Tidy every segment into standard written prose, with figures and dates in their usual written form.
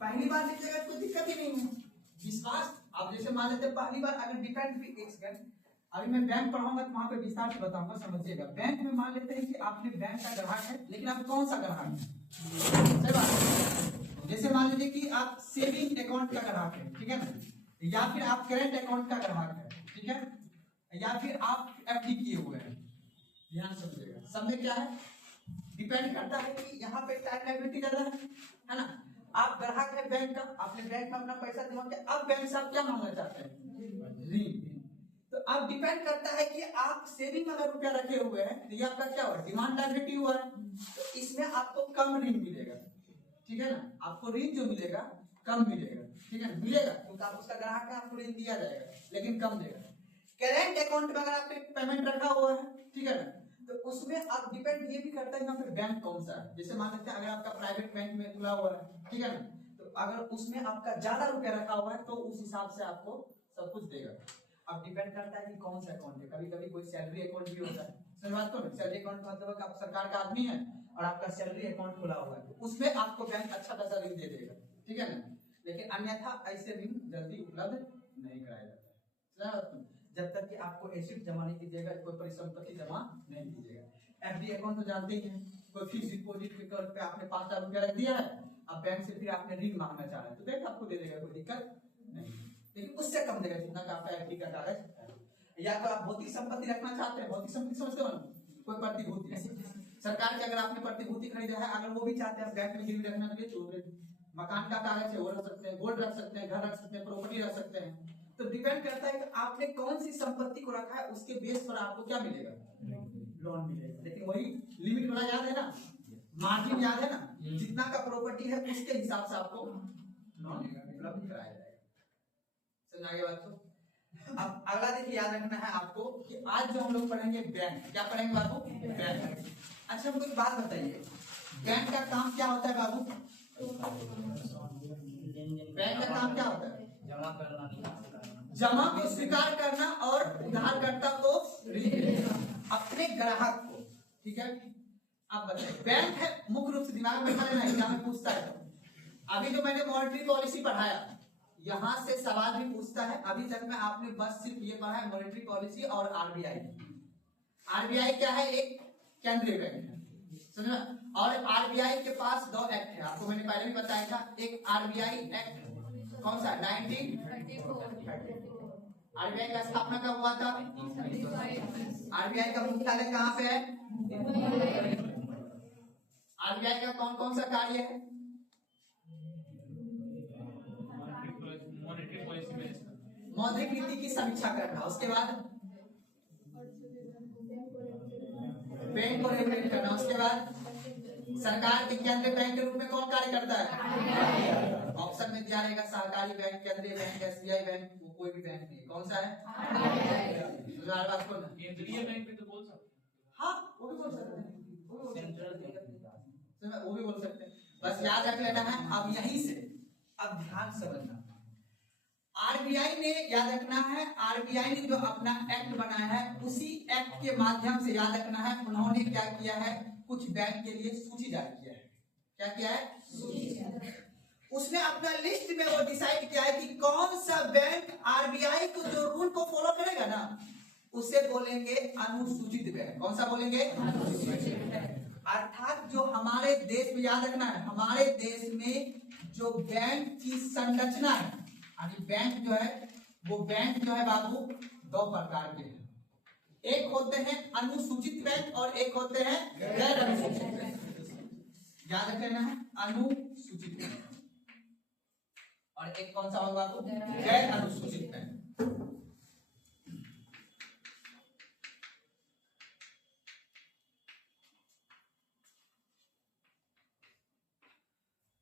पहली बार लीजिएगा कोई दिक्कत ही नहीं है। विश्वास आप जैसे मान लेते पहली बार अगर डिपेंड भी एक सेकंड, अभी मैं बैंक पढ़ाऊंगा तो वहां पे विस्तार से बताऊंगा, समझिएगा। बैंक में मान लेते हैं कि आपने बैंक का ग्राहक है, लेकिन आप कौन सा ग्राहक है, सही बात है। जैसे मान लीजिए कि आप सेविंग अकाउंट का ग्राहक है, ठीक है ना, या फिर आप करेंट अकाउंट का ग्राहक है, ठीक है, या फिर आप एफडी किए हुए हैं। ध्यान समझिएगा, सब में क्या है डिपेंड करता है कि यहाँ पे टाइम लायबिलिटी ज्यादा है ना। आप ग्राहक है बैंक का, आपने बैंक में अपना पैसा जमा किया, अब बैंक से आप क्या मांगना चाहते हैं, ऋण। तो अब डिपेंड करता है कि आप सेविंग में अगर रुपया रखे हुए हैं तो ये आपका क्या हुआ, डिमांड लायबिलिटी हुआ है, तो इसमें आपको कम ऋण मिलेगा, ठीक है ना। आपको ऋण जो मिलेगा कम मिलेगा, ठीक है, मिलेगा क्योंकि आप उसका ग्राहक है, आपको ऋण दिया जाएगा लेकिन कम देगा। करेंट अकाउंट में अगर आपने पेमेंट रखा हुआ है, ठीक है ना, तो उसमें आप डिपेंड ये भी करता है यहाँ पे बैंक कौन सा है। जैसे मान लेते हैं अगर आपका प्राइवेट बैंक में खुला हुआ है, ठीक है ना, तो अगर उसमें आपका ज्यादा रुपया रखा हुआ है तो उस हिसाब से आपको सब कुछ देगा। अब डिपेंड करता है कि कौन सा अकाउंट है, कभी कभी कोई सैलरी अकाउंट भी होता है, समझ बात को। सैलरी अकाउंट मतलब आप सरकार का आदमी है और आपका सैलरी अकाउंट खुला हुआ है, तो उसमें आपको बैंक अच्छा खासा ऋण दे देगा, ठीक है ना। लेकिन अन्यथा ऐसे ऋण जल्दी उपलब्ध नहीं कराया जाता है, जब तक कि आपको एसिड जमा नहीं कीजिएगा, कोई परिसंपत्ति जमा नहीं कीजिएगा। एफडी अकाउंट तो जानते ही हैं, कोई फिक्स डिपॉजिट के तौर पे आपने 5 लाख रुपया रख दिया है, अब बैंक से फिर आपने ऋण मांगना चाह रहे हैं तो बैंक आपको दे देगा, कोई दिक्कत नहीं, लेकिन उससे कम देगा जितना का आपका एफडी का कागज है। या तो आप भौतिक संपत्ति रखना चाहते हैं, भौतिक संपत्ति समझते हो ना, कोई प्रतिभूति सरकार की अगर आपने प्रतिभूति खरीदा है, अगर वो भी चाहते हैं बैंक में गिरवी रखना के लिए, तो मकान का कागज है वो रख सकते हैं, गोल्ड रख सकते हैं, घर रख सकते हैं, प्रॉपर्टी रख सकते हैं। तो डिपेंड करता है कि आपने कौन सी संपत्ति को रखा है, उसके बेस पर आपको क्या मिलेगा, लोन मिलेगा। लेकिन वही लिमिट वाला याद है ना, मार्जिन याद है ना, जितना का प्रॉपर्टी है उसके हिसाब से आपको लोन उपलब्ध कराया जाएगा। समझ आगे बात को। अब अगला देखिए याद रखना है आपको कि आज जो हम लोग पढ़ेंगे बैंक, क्या पढ़ेंगे बाबू, बैंक। अच्छा हमको एक बात बताइए, बैंक का काम क्या होता है बाबू, बैंक का काम क्या होता है, जमा को स्वीकार करना और उधारकर्ता को ऋण देना अपने ग्राहक को, ठीक है। अब बताइए बैंक है, मुख्य रूप से दिमाग में बैठा लेना, एग्जाम में पूछता है। अभी जो मैंने मॉनेटरी पॉलिसी पढ़ाया, यहां से सवाल भी पूछता है। अभी तक में आपने बस सिर्फ ये पढ़ा है मॉनेटरी पॉलिसी और आरबीआई। आरबीआई क्या है, एक केंद्रीय बैंक है, समझा। और आरबीआई के पास 2 एक्ट है, आपको मैंने पहले भी बताया था। एक आरबीआई एक्ट कौन सा, 1934। आरबीआई का स्थापना कब हुआ था, आरबीआई का मुख्यालय कहाँ पे है, आरबीआई का कौन कौन सा कार्य है, मौद्रिक नीति की समीक्षा करना, उसके बाद बैंक को रेगुलेट करना, उसके बाद सरकार के केंद्रीय बैंक के रूप में कौन कार्य करता है, ऑप्शन में दिया रहेगा सहकारी बैंक, केंद्रीय बैंक, एसबीआई बैंक, वो कोई भी बैंक नहीं, कौन सा है, केंद्रीय बैंक पे तो बोल सकते हैं, हाँ वो भी बोल सकते हैं, वो भी बोल सकते हैं, बस याद रख लेना है। अब यहीं से अब ध्यान समझना, आरबीआई ने याद रखना है, आरबीआई ने जो अपना एक्ट बनाया है उसी एक्ट के माध्यम से याद रखना है, उन्होंने क्या किया है, कुछ बैंक के लिए सूची जारी किया है। क्या किया है, सूची। उसने अपना लिस्ट में वो डिसाइड किया है कि कौन सा बैंक आरबीआई को जो रूल को फॉलो करेगा ना, उसे बोलेंगे अनुसूचित बैंक। कौन सा बोलेंगे, अनुसूचित बैंक। अर्थात जो हमारे देश में, याद रखना है, हमारे देश में जो बैंक की संरचना है, यानी बैंक जो है, वो बैंक जो है बाबू 2 प्रकार के हैं। एक होते हैं अनुसूचित बैंक और एक होते हैं गैर अनुसूचित बैंक। याद रख लेना है, अनुसूचित बैंक और एक कौन सा होगा बाबू, गैर अनुसूचित बैंक।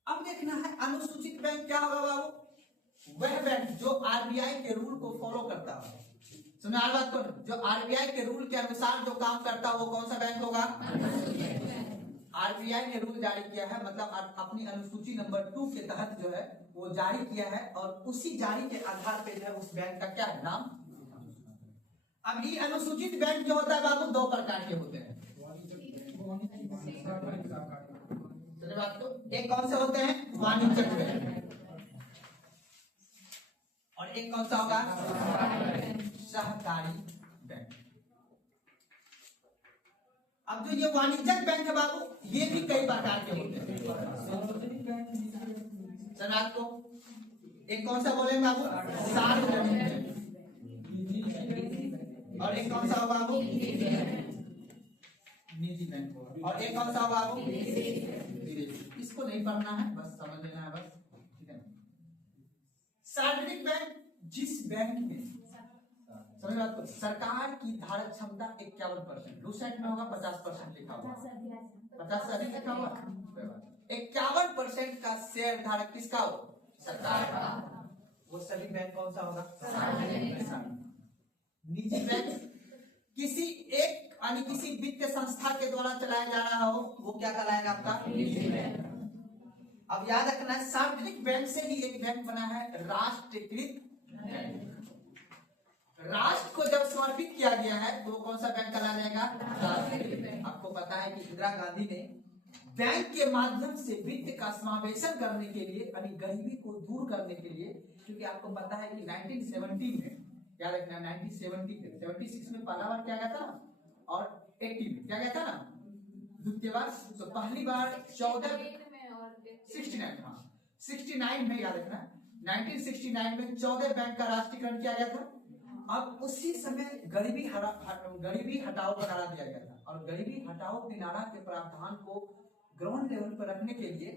अब देखना है अनुसूचित बैंक क्या होगा बाबू, वह बैंक जो आरबीआई के रूल को फॉलो करता है। सुना बात को, जो आरबीआई के रूल के अनुसार जो काम करता है वो कौन सा बैंक होगा, आरबीआई ने रूल जारी किया है, मतलब अपनी अनुसूची नंबर 2 के तहत जो है वो जारी किया है, और उसी जारी के आधार पे जो है उस बैंक का क्या है नाम। अब ये अनुसूचित बैंक जो होता है बाबू 2 प्रकार के होते हैं, बात को, एक कौन से होते हैं, वाणिज्यिक बैंक, एक कौन सा होगा? सहकारी बैंक। अब जो ये वाणिज्यिक बैंक है बाबू, ये भी कई प्रकार के होते हैं। सर को एक कौन सा बोले बाबू? सार्वजनिक बैंक। और एक कौन सा होगा बाबू? निजी बैंक। और एक कौन सा होगा बाबू? इसको नहीं पढ़ना है, बस समझ लेना है बस, ठीक है। सार्वजनिक बैंक जिस बैंक में समझ बात को सरकार की धारक क्षमता 51%, दूसरे में होगा 50% लिखा हुआ, 50 से अधिक लिखा हुआ, 51% का शेयर धारक किसका हो? सरकार का। वो सभी बैंक कौन सा होगा? निजी बैंक किसी एक यानी किसी वित्तीय संस्था के द्वारा चलाया जा रहा हो, वो क्या कहलाएगा आपका? निजी बैंक। अब याद रखना है, सार्वजनिक बैंक से ही एक बैंक बना है राष्ट्रीयकृत बैंक। राष्ट्र को जब समर्पित किया गया है तो कौन सा बैंक कहलाया जाएगा? राष्ट्रीयकृत बैंक। आपको पता है कि इंदिरा गांधी ने बैंक के माध्यम से वित्त का समावेशन करने के लिए यानी गरीबी को दूर करने के लिए, क्योंकि आपको पता है कि 1970 में, याद रखना 1976 में पहला बार क्या गया था और 80 में क्या गया था ना, द्वितीय बार। तो पहली बार 69 में, याद रखना 1969 में 14 बैंक का राष्ट्रीयकरण किया गया था। अब उसी समय गरीबी हटाओ का नारा दिया गया था, और गरीबी हटाओ के नारा के प्रावधान को ग्राउंड लेवल पर रखने के लिए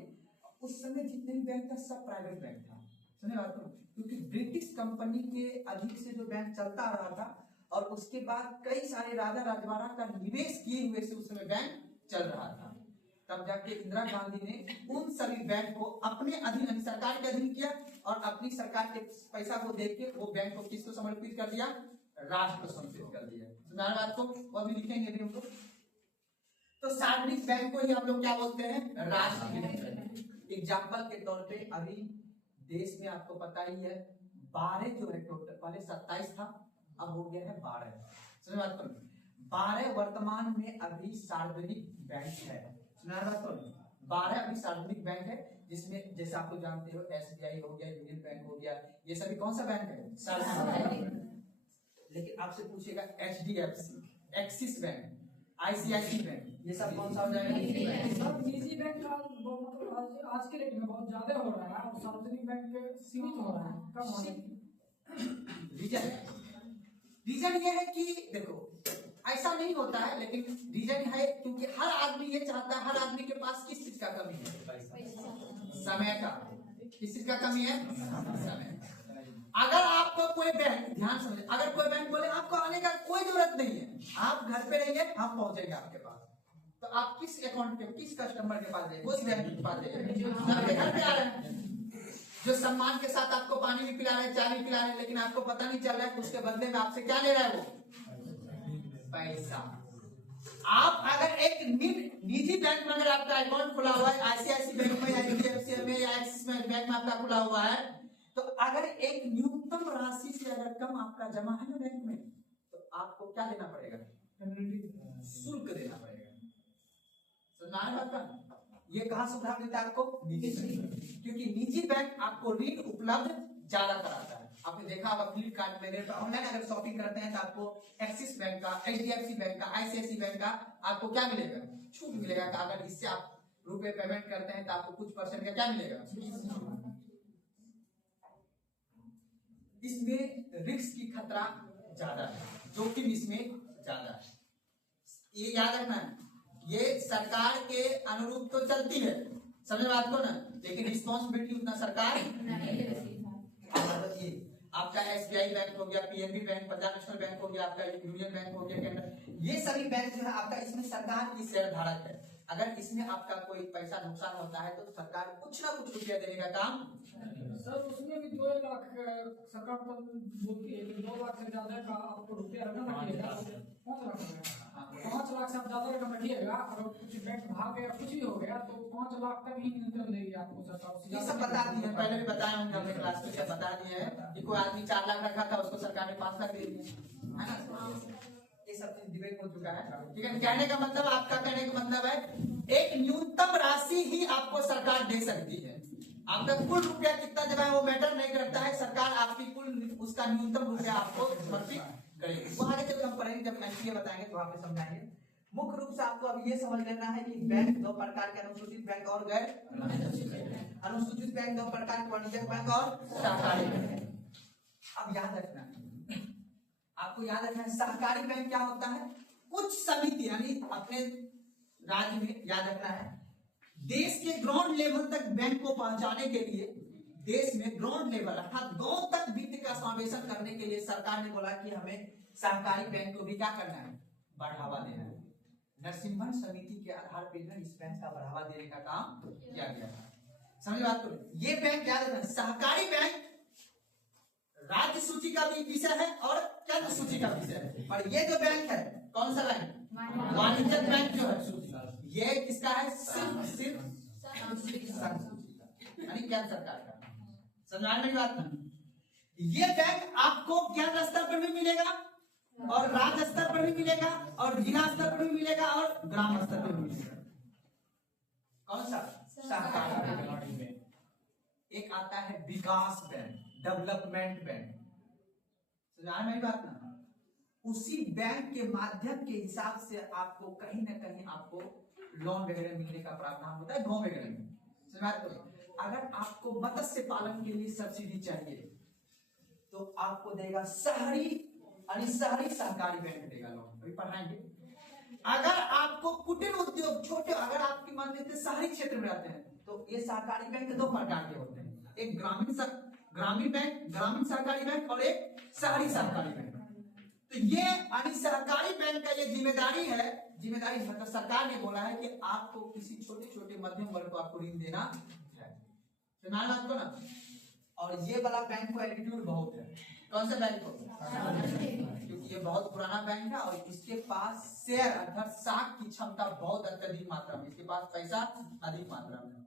उस समय जितने भी बैंक था सब प्राइवेट बैंक था। सुने बात को, क्योंकि ब्रिटिश कंपनी के अधिक से जो बैंक चलता रहा था, और उसके बाद कई सारे राजा राजवाड़ा का निवेश किए हुए से उस समय बैंक चल रहा था। तब जाके इंदिरा गांधी ने उन सभी बैंक को अपने अधीन सरकार के अधीन किया, और अपनी सरकार के पैसा को देख के वो बैंक को किसको समर्पित कर दिया? राष्ट्र को समर्पित कर दिया। सुना बात को, वो अभी लिखेंगे भी हम लोग। तो सार्वजनिक बैंक को ही हम लोग क्या बोलते हैं? राष्ट्रीय। एग्जाम्पल के तौर पे अभी देश में आपको पता ही है 12 जो है टोटल, पहले 27 था, अब हो गया है 12। सुनिए बात को, 12 वर्तमान में अभी सार्वजनिक बैंक है। सुनिए बात को, 12 अभी सार्वजनिक बैंक है, जिसमें जैसे आप लोग जानते हो SBI हो गया, यूनियन बैंक हो गया, ये सभी कौन सा बैंक है? सार्वजनिक। लेकिन आपसे पूछेगा HDFC, axis bank, ICICI bank, ये सब कौन सा हो जाएगा? सब निजी बैंक का मतलब आज के डेट में बहुत ज्यादा हो रहा है, और सार्वजनिक बैंक सीमित हो रहा है, कम हो रहा है। रीजन ये है कि देखो ऐसा नहीं होता है, लेकिन रीजन है क्योंकि हर आदमी ये चाहता है, हर आदमी के पास किस चीज का कमी है? समय का। किस चीज का कमी है? समय। अगर आपको कोई बैंक, ध्यान समझे, अगर कोई बैंक बोले आपको आने का कोई जरूरत नहीं है, आप घर पे रहिए, हम पहुंचेंगे आपके पास, तो आप किस अकाउंट के, किस कस्टमर के पास जाइए? उस बैंक के पास जाइए, घर पे आ रहे हैं, जो सम्मान के साथ आपको पानी भी पिला रहे हैं, चाय भी पिला रहे हैं, लेकिन आपको पता नहीं चल रहा है उसके बदले में आपसे क्या ले रहा है? वो पैसा। आप अगर एक निजी बैंक में अगर आपका अकाउंट खुला हुआ है, ICICI बैंक में या HDFC में या एक्सिस बैंक में आपका खुला हुआ है, तो अगर एक न्यूनतम राशि से अगर कम आपका जमा है ना बैंक में, तो आपको क्या देना पड़ेगा? शुल्क देना पड़ेगा। सुना है बात? ये कहाँ सुविधा देता है आपको? निजी बैंक। क्योंकि निजी बैंक आपको ऋण उपलब्ध ज्यादा कराता है। आपने देखा होगा फ्लिपकार्ट में ऑनलाइन अगर शॉपिंग करते हैं तो आपको एक्सिस बैंक का, HDFC बैंक का, ICICI बैंक का आपको क्या मिलेगा? छूट मिलेगा। अगर इससे आप रुपए पेमेंट करते हैं तो आपको कुछ % का क्या मिलेगा? इसमें रिस्क की खतरा ज्यादा है, जोखिम इसमें ज्यादा है। ये याद रखना है, ये सरकार के अनुरूप तो चलती है, समझ बात को ना, लेकिन रिस्पॉन्सिबिलिटी उतना सरकार नहीं लेती। आपका SBI बैंक हो गया, PNB bank, Punjab national bank हो गया, आपका यूनियन बैंक हो गया, ये सभी बैंक जो है आपका, इसमें सरकार की शेयर धारक है। अगर इसमें आपका कोई पैसा नुकसान होता है तो सरकार कुछ ना कुछ रुपया देने का काम। सर उसमें भी 2 लाख सरकार तो बोलती है, 2 लाख से ज्यादा का आपको रुपया रखना रखिएगा, 5 लाख है, 5 लाख से आप ज्यादा रकम रखिएगा, अगर कुछ बैंक भाग गया, कुछ भी हो गया, तो 5 लाख तक ही न्यूनतम देगी आपको सरकार। ये सब बता दिए, पहले भी बताया हूँ हमने क्लास में, सब बता दिए हैं कि कोई आदमी 4 लाख रखा था, उसको सरकार ने 5 लाख दे दिया, है ना? ये सब चीज डिबेट हो चुका है, ठीक है। कहने का मतलब, आपका कहने का मतलब है एक न्यूनतम राशि ही आपको सरकार दे सकती है। आपका कुल रुपया कितना जमा है वो मैटर नहीं करता है, सरकार आपकी कुल उसका न्यूनतम रुपया आपको समर्पित करेगी। वो आगे चल हम पढ़ेंगे, जब एनपीए बताएंगे तो वहां पे समझाएंगे। मुख्य रूप से आपको अब ये समझ लेना है कि बैंक दो प्रकार के, अनुसूचित बैंक और गैर अनुसूचित बैंक दो प्रकार के, वाणिज्यिक बैंक और सहकारी बैंक। अब याद रखना है, आपको याद रखना है सहकारी बैंक क्या होता है। कुछ समिति यानी अपने राज्य में, याद रखना है देश के ग्राउंड लेवल तक बैंक को पहुंचाने के लिए, देश में ग्राउंड लेवल अर्थात गांव तक वित्त का समावेशन करने के लिए सरकार ने बोला कि हमें सहकारी बैंक को भी क्या करना है, बढ़ावा देना है। नरसिम्हन समिति के आधार पर इस बैंक का बढ़ावा देने का काम किया गया था। समझ बात को, ये बैंक याद रखना, सहकारी बैंक राज्य सूची का भी विषय है और केंद्र सूची का विषय है। और ये जो बैंक है कौन सा बैंक, वाणिज्यिक बैंक जो है ये किसका है, सिर्फ यानी केंद्र सरकार का। समझ में बात ना, ये बैंक आपको केंद्र स्तर पर भी मिलेगा और राज्य स्तर पर भी मिलेगा और जिला स्तर पर भी मिलेगा और ग्राम स्तर पर भी मिलेगा। कौन सा, सहकारी बैंक। एक आता है विकास बैंक, डेवलपमेंट बैंक। समझ में बात ना, उसी बैंक के माध्यम के हिसाब से आपको कहीं ना कहीं आपको लोन वगैरह मिलने का प्रावधान होता है गांव वगैरह में। अगर आपको मत्स्य पालन के लिए सब्सिडी चाहिए तो आपको देगा शहरी सहकारी बैंक देगा लोन, अभी पढ़ाएंगे। अगर आपको कुटीर उद्योग छोटे, अगर आपकी मान लेते शहरी क्षेत्र में रहते हैं तो ये सहकारी बैंक दो प्रकार के होते हैं, एक ग्रामीण बैंक, ग्रामीण सहकारी बैंक और एक शहरी सहकारी बैंक। तो ये सहकारी बैंक का ये जिम्मेदारी मतलब सरकार ने बोला है कि आपको किसी छोटे छोटे मध्यम वर्ग को आपको ऋण देना है, बात को ना। और ये वाला बैंक को एटीट्यूड बहुत है, कौन सा बैंक को, क्योंकि ये बहुत पुराना बैंक है और इसके पास शेयर अर्थात साख की क्षमता बहुत अत्यधिक मात्रा में, इसके पास पैसा अधिक मात्रा में।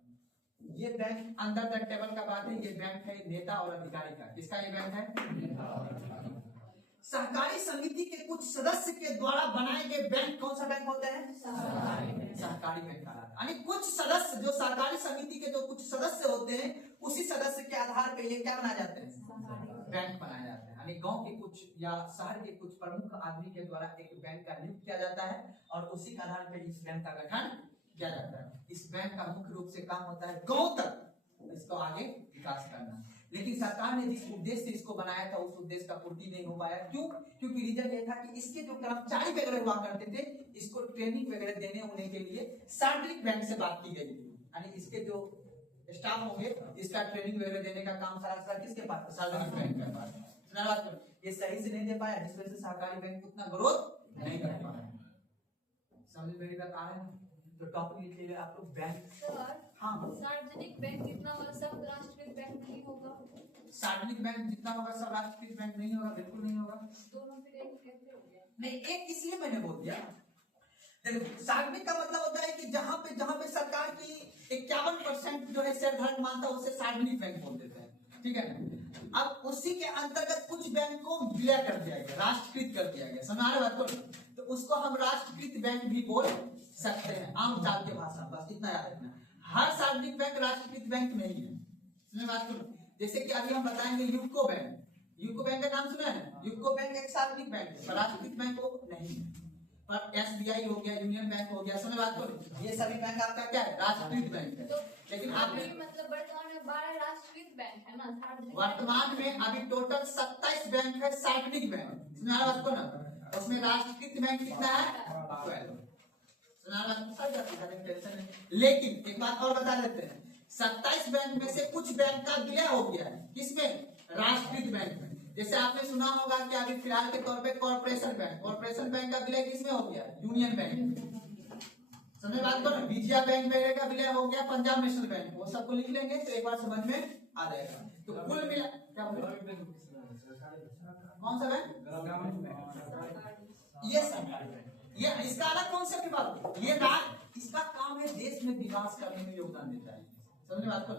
ये बैंक अंडर द टेबल का बात है, ये बैंक है नेता और अधिकारी का। किसका ये बैंक है, सहकारी समिति के कुछ सदस्य के द्वारा बनाए गए बैंक कौन सा बैंक होते हैं, सहकारी बैंक कहलाता है। यानी कुछ सदस्य जो सहकारी समिति के जो कुछ सदस्य होते हैं उसी सदस्य के आधार पर ये क्या बनाए जाते हैं, बैंक बनाए जाते हैं। यानी गांव के कुछ या शहर के कुछ प्रमुख आदमी के द्वारा एक बैंक का नियुक्त किया जाता है और उसी के आधार पर इस बैंक का गठन किया जाता है। इस बैंक का मुख्य रूप से काम होता है गांव तक इसको आगे विकास करना। लेकिन सरकार ने जिस उद्देश्य से इसको बनाया था उस उद्देश्य का पूर्ति नहीं हो पाया। क्यों, क्योंकि रीजन ये था कि इसके जो कर्मचारी वगैरह हुआ करते थे इसको ट्रेनिंग वगैरह देने होने के लिए सार्वजनिक बैंक से बात की गई थी। यानी इसके जो स्टाफ होंगे इसका ट्रेनिंग वगैरह देने का काम सारा किसके पास, सार्वजनिक बैंक के पास। ये सही से नहीं दे पाया जिस वजह से सहकारी बैंक उतना ग्रोथ नहीं कर पाया। समझ मेरी बात आ रहा है, तो टॉपिक लिख लीजिए आप लोग बैंक। हाँ, सार्वजनिक बैंक जितना होगा सब राष्ट्रीय बैंक नहीं होगा। सार्वजनिक बैंक जितना होगा सब राष्ट्रीय बैंक नहीं होगा, बिल्कुल नहीं होगा। दोनों फिर एक कैसे हो गया? नहीं, एक इसलिए मैंने बोल दिया, देखो सार्वजनिक का मतलब होता है कि जहाँ पे सरकार की 51% जो है शेयरधारक मानता है उसे सार्वजनिक बैंक बोल देते हैं, ठीक है ना। अब उसी के अंतर्गत कुछ बैंक को विलय कर दिया गया, राष्ट्रीकृत कर दिया गया, समझ आ रहा है बात को। तो उसको हम राष्ट्रीकृत बैंक भी बोल सकते हैं आम चाल के भाषा, बस इतना याद रखना। हर सार्वजनिक बैंक राष्ट्रीकृत बैंक नहीं है, समझ बात को। जैसे कि अभी हम बताएंगे यूको बैंक, यूको बैंक का नाम सुना है, यूको बैंक एक सार्वजनिक बैंक है, राष्ट्रीकृत बैंक को नहीं। पर एसबीआई हो गया, यूनियन बैंक हो गया, समझ बात को, ये सभी बैंक आपका क्या है, राष्ट्रीकृत बैंक है। लेकिन आपने मतलब वर्तमान में 12 राष्ट्रीय बैंक है ना, वर्तमान में अभी टोटल 27 बैंक है सार्वजनिक बैंक, सुना बात को ना। उसमें राष्ट्रीकृत बैंक कितना है, 12। लेकिन एक बात और बता देते हैं, 27 बैंक में से कुछ बैंक का विलय हो गया है, किसमें, राष्ट्रीय बैंक में। जैसे आपने सुना होगा कि अभी फिलहाल के तौर पे कॉर्पोरेशन बैंक का विलय किसमें हो गया, यूनियन बैंक। समझ बात को ना, विजया बैंक वगैरह का विलय हो गया पंजाब नेशनल बैंक, वो सबको लिख लेंगे तो एक बार समझ में आ जाएगा। तो कुल मिला क्या कौन सा बैंक, ये सरकारी बैंक, ये इसका अलग कॉन्सेप्ट बात, ये इसका काम है देश में विकास करने में योगदान देता है, समझ बात को।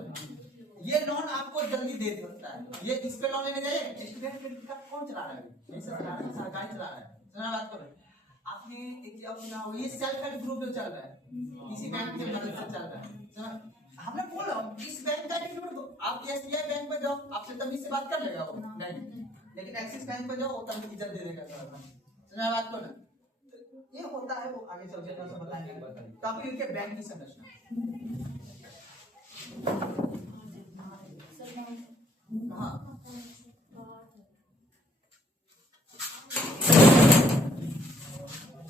ये लोन आपको जल्दी दे सकता है, ये किस पे लोन लेने जाइए, स्टूडेंट क्रेडिट कार्ड कौन चला रहा है, सरकार चला रहा है, समझ बात को। आपने एक जॉब सुना हो, ये सेल्फ हेल्प ग्रुप जो चल रहा है किसी बैंक की मदद से चल रहा है, हमने बोला इस बैंक का एटीट्यूड दो। आप एसबीआई बैंक में जाओ, आपसे तमीज से बात कर लेगा वो बैंक, लेकिन एक्सिस बैंक में जाओ वो तमीज इज्जत दे देगा थोड़ा सा। समझा बात को ना? ये होता है, वो आगे चल के थोड़ा सा बताएंगे। तो आप इनके बैंक की संरचना कहाँ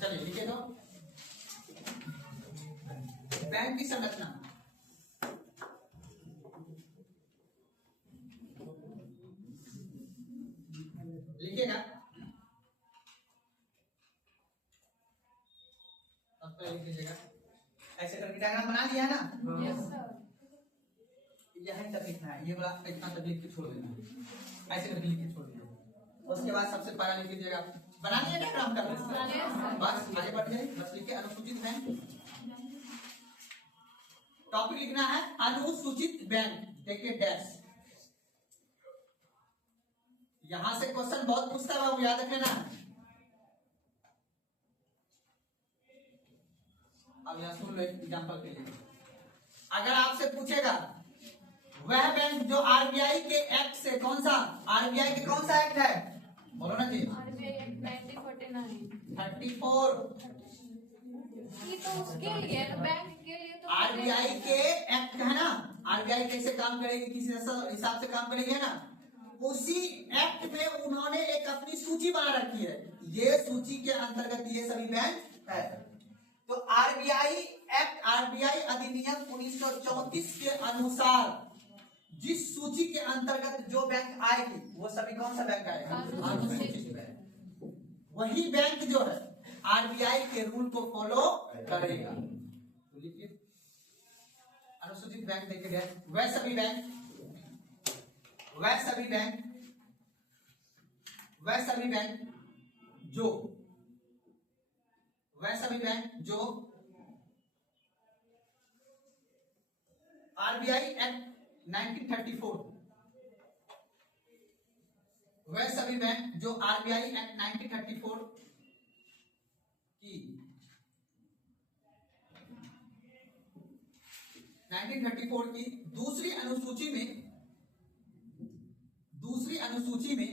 चलिए लिखे दो बैंक की संरचना। लिखिएगा अब तो लिख लीजिएगा। ऐसे करके डायग्राम बना लिया है ना? Yes sir. यहीं तक लिखना है, ये वाला इतना तक लिख के छोड़ देना है। ऐसे करके लिख के छोड़ दीजिए। उसके बाद सबसे पहला लिख लीजिएगा, बना लिया डायग्राम का बस आगे बढ़ जाइए। बस लिखिए अनुसूचित बैंक। टॉपिक लिखना है अनुसूचित बैंक, देखिए डैश। यहां से क्वेश्चन बहुत पूछता है, वो याद रखना। अब यहां सुन लो एक एग्जांपल के लिए। अगर आपसे पूछेगा वह बैंक जो आरबीआई के एक्ट से, कौन सा आरबीआई के कौन सा एक्ट है, बोलो ना जी। RBI act 1949 34। ये तो उसके लिए है, तो बैंक के लिए तो आरबीआई के एक्ट है ना, आरबीआई कैसे काम करेगी, किस हिसाब से काम करेगी, है ना। उसी एक्ट में उन्होंने एक अपनी सूची बना रखी है। ये सूची के अंतर्गत ये सभी बैंक है। तो आरबीआई एक्ट, आरबीआई अधिनियम 1934 के अनुसार जिस सूची के अंतर्गत जो बैंक आएगी वो सभी कौन सा बैंक आएगा, अनुसूचित बैंक। वही बैंक जो है आरबीआई के रूल को फॉलो करेगा। तो लिखिए अनुसूचित बैंक देखे गए वह सभी बैंक, वह सभी बैंक, वह सभी बैंक जो, वह सभी बैंक जो आरबीआई एक्ट 1934, वह सभी बैंक जो आरबीआई एक्ट 1934 की 1934 की दूसरी अनुसूची में, दूसरी अनुसूची में,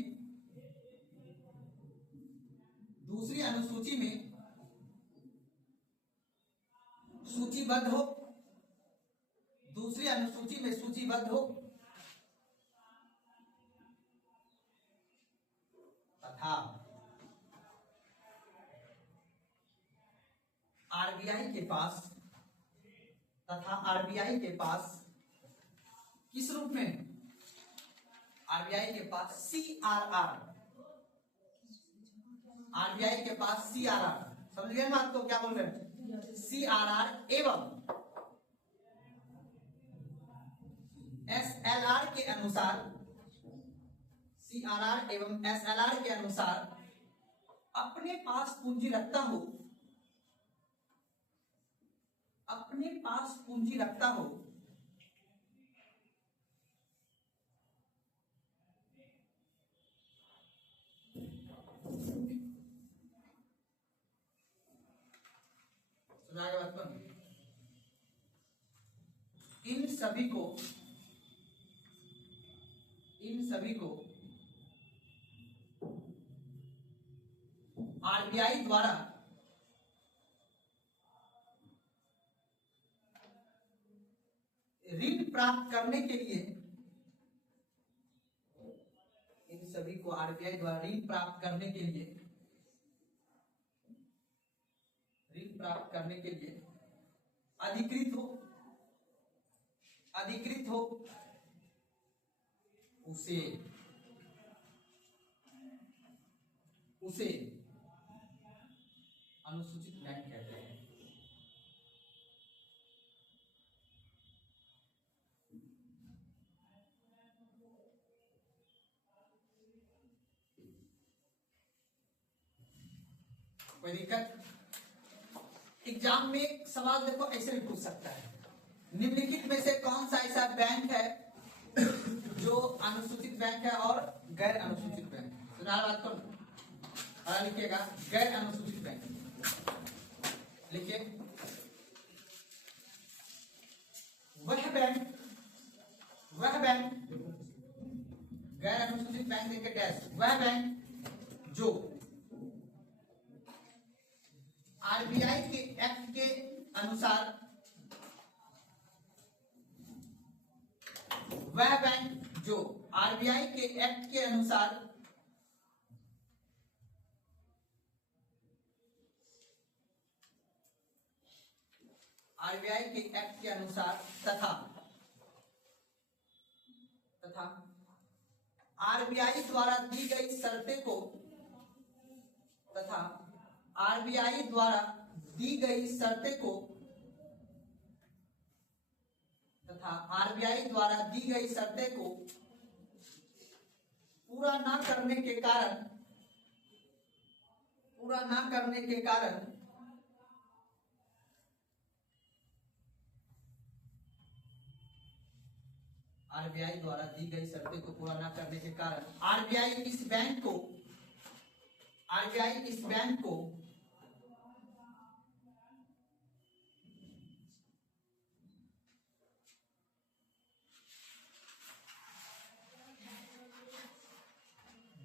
दूसरी अनुसूची में सूचीबद्ध हो, दूसरी अनुसूची में सूचीबद्ध हो तथा आरबीआई के पास, तथा आरबीआई के पास किस रूप में, आरबीआई के पास सीआरआर, आरबीआई के पास सीआरआर, समझ गए ना बात को क्या बोल रहे हैं, सीआरआर एवं एसएलआर के अनुसार, सीआरआर एवं एसएलआर के अनुसार अपने पास पूंजी रखता हो, अपने पास पूंजी रखता हो इन सभी को, इन सभी को आरबीआई द्वारा ऋण प्राप्त करने के लिए, इन सभी को आरबीआई द्वारा ऋण प्राप्त करने के लिए, ऋण प्राप्त करने के लिए अधिकृत हो, अधिकृत हो उसे, उसे अनुसूचित बैंक कहते हैं। कोई दिक्कत? एग्जाम में सवाल देखो ऐसे भी पूछ सकता है, निम्नलिखित में से कौन सा ऐसा बैंक है जो अनुसूचित बैंक है और गैर अनुसूचित बैंक। सुना बात को, लिखिएगा गैर अनुसूचित बैंक। लिखिए वह बैंक गैर अनुसूचित बैंक देके डैश, वह बैंक जो आरबीआई के एक्ट के अनुसार, वह बैंक जो आरबीआई के एक्ट के अनुसार आरबीआई के एक्ट के अनुसार तथा आरबीआई द्वारा दी गई शर्तें को तथा आरबीआई द्वारा दी गई शर्तें को तथा आरबीआई द्वारा दी गई शर्तें को पूरा ना करने के कारण आरबीआई द्वारा दी गई शर्तें को पूरा ना करने के कारण आरबीआई इस बैंक को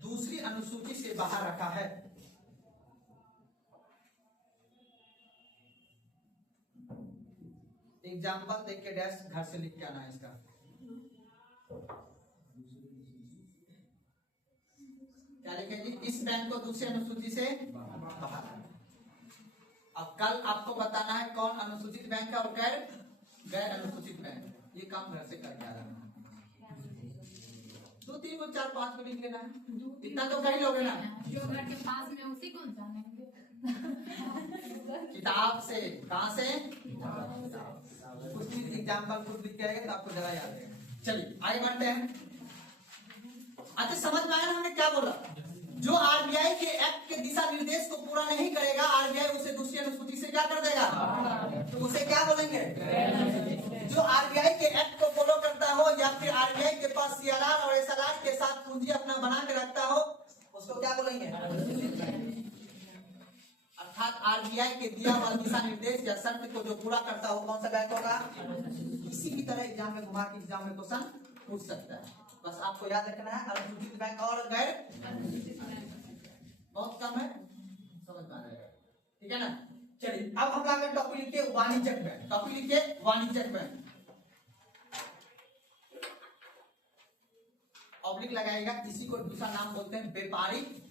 दूसरी अनुसूची से बाहर रखा है। एग्जाम्पल देख के डैश घर से लिख के आना है इसका। क्या लिखेंगे? इस बैंक को दूसरी अनुसूची से बाहर। अब कल आपको बताना है कौन अनुसूचित बैंक है और गैर अनुसूचित बैंक। ये काम घर से करके आ रहा है। 2 3 4 5 को लिख लेना है। इतना तो कर ही लोगे ना। जो घर के पास में उसी को जानेंगे। किताब से, कहां से? कुछ चीज एग्जाम्पल खुद लिख के आएगा तो आपको जरा याद रहेगा। चलिए आगे बढ़ते हैं। अच्छा समझ में आया ना हमने क्या बोला? जो आरबीआई के एक्ट के दिशा निर्देश को पूरा नहीं करेगा आरबीआई उसे दूसरी अनुसूची से क्या कर देगा? तो उसे क्या बोलेंगे? जो आरबीआई के एक्ट को फॉलो करता हो या फिर आरबीआई के पास सीएलआर और एसएलआर के साथ पूंजी अपना बना के रखता हो उसको क्या बोलेंगे? अर्थात आरबीआई के दिया हुआ दिशा निर्देश या शर्त को जो पूरा करता हो कौन सा बैंक होगा? इसी की तरह एग्जाम में घुमा के एग्जाम में क्वेश्चन पूछ सकता है। बस आपको याद रखना है अनुसूचित बैंक और गैर बहुत कम है, समझ में आ जाएगा। ठीक है ना? चलिए अब हम लागे टॉपिक लिखे वाणिज्यिक बैंक। टॉपिक लिखे वाणिज्यिक बैंक। ऑब्लिक लगाएगा, इसी को दूसरा नाम बोलते हैं व्यापारिक बैंक।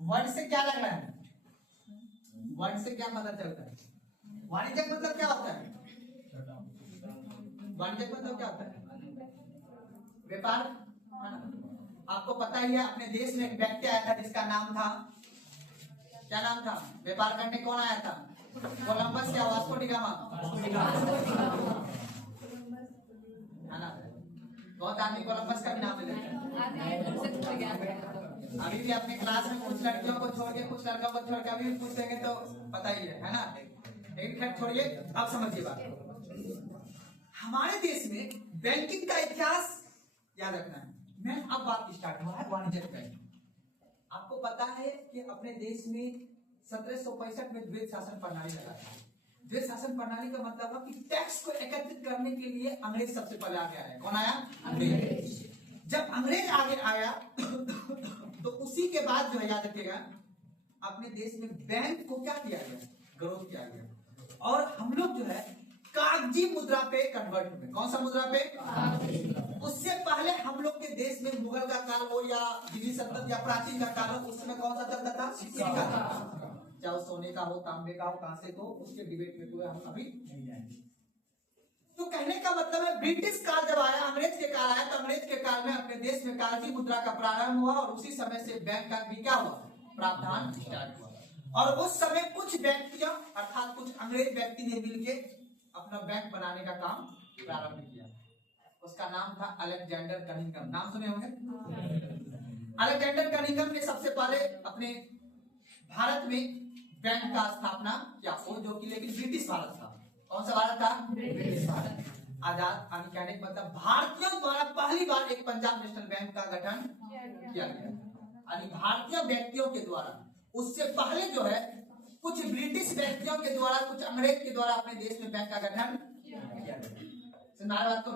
वर्ड से क्या लग रहा है? वर्ड से क्या पता चलता है? वाणिज्यिक मतलब क्या होता है? वाणिज्यिक मतलब क्या होता है? व्यापार। आपको पता ही है अपने देश में एक व्यक्ति आया था जिसका नाम था, क्या नाम था? व्यापार करने कौन आया था? कोलंबस या वास्को डी गामा? है ना? बहुत आदमी कोलंबस का भी नाम ले लेते हैं। अभी भी अपने क्लास में कुछ लड़कियों को छोड़ के कुछ लड़कों को छोड़ के अभी भी पूछ देंगे तो पता ही है ना? लेकिन खैर छोड़िए, अब समझिए बात। हमारे देश में बैंकिंग का इतिहास याद रखना है। मैं अब बात स्टार्ट हुआ है वाणिज्यिक बैंक। आपको पता है कि अपने देश में 1765 में द्वैत शासन प्रणाली लगा था। द्वैत शासन प्रणाली का मतलब है कि टैक्स को एकत्रित करने के लिए अंग्रेज सबसे पहले आगे आया। कौन आया? अंग्रेज। जब अंग्रेज आगे आया तो उसी के बाद जो है याद रखिएगा अपने देश में बैंक को क्या किया गया? ग्रोथ किया गया और हम लोग जो है कागजी मुद्रा पे कन्वर्ट हुए। कौन सा मुद्रा पे? उससे पहले हम लोग के देश में मुगल का काल हो या दिल्ली सल्तनत या प्राचीन का काल हो, उस समय कौन सा चलता था? सिक्के का। चाहे वो सोने का हो, तांबे का हो, कांसे को, उसके डिबेट में तो हम अभी नहीं जाएंगे। तो कहने का मतलब है ब्रिटिश काल जब आया, अंग्रेज के काल आया, तो अंग्रेज के काल में अपने देश में कागजी मुद्रा का प्रारंभ हुआ और उसी समय से बैंक का भी क्या हुआ? प्रावधान स्टार्ट हुआ। और उस समय कुछ व्यक्तियों अर्थात कुछ अंग्रेज व्यक्ति ने मिलकर अपना बैंक बनाने का काम प्रारंभ किया। उसका नाम था अलेक्जेंडर कनिंघम। नाम सुने होंगे? अलेक्जेंडर कनिंघम ने सबसे पहले अपने भारत में बैंक का स्थापना किया, वो जो कि लेकिन ब्रिटिश भारत था। कौन सा भारत था? ब्रिटिश भारत। आजाद आने कहने का मतलब भारतीयों द्वारा पहली बार एक पंजाब नेशनल बैंक का गठन किया गया, यानी भारतीय व्यक्तियों के द्वारा। उससे पहले जो है कुछ ब्रिटिश व्यक्तियों के द्वारा, कुछ अंग्रेज के द्वारा अपने देश में बैंक का गठन किया गया। बात को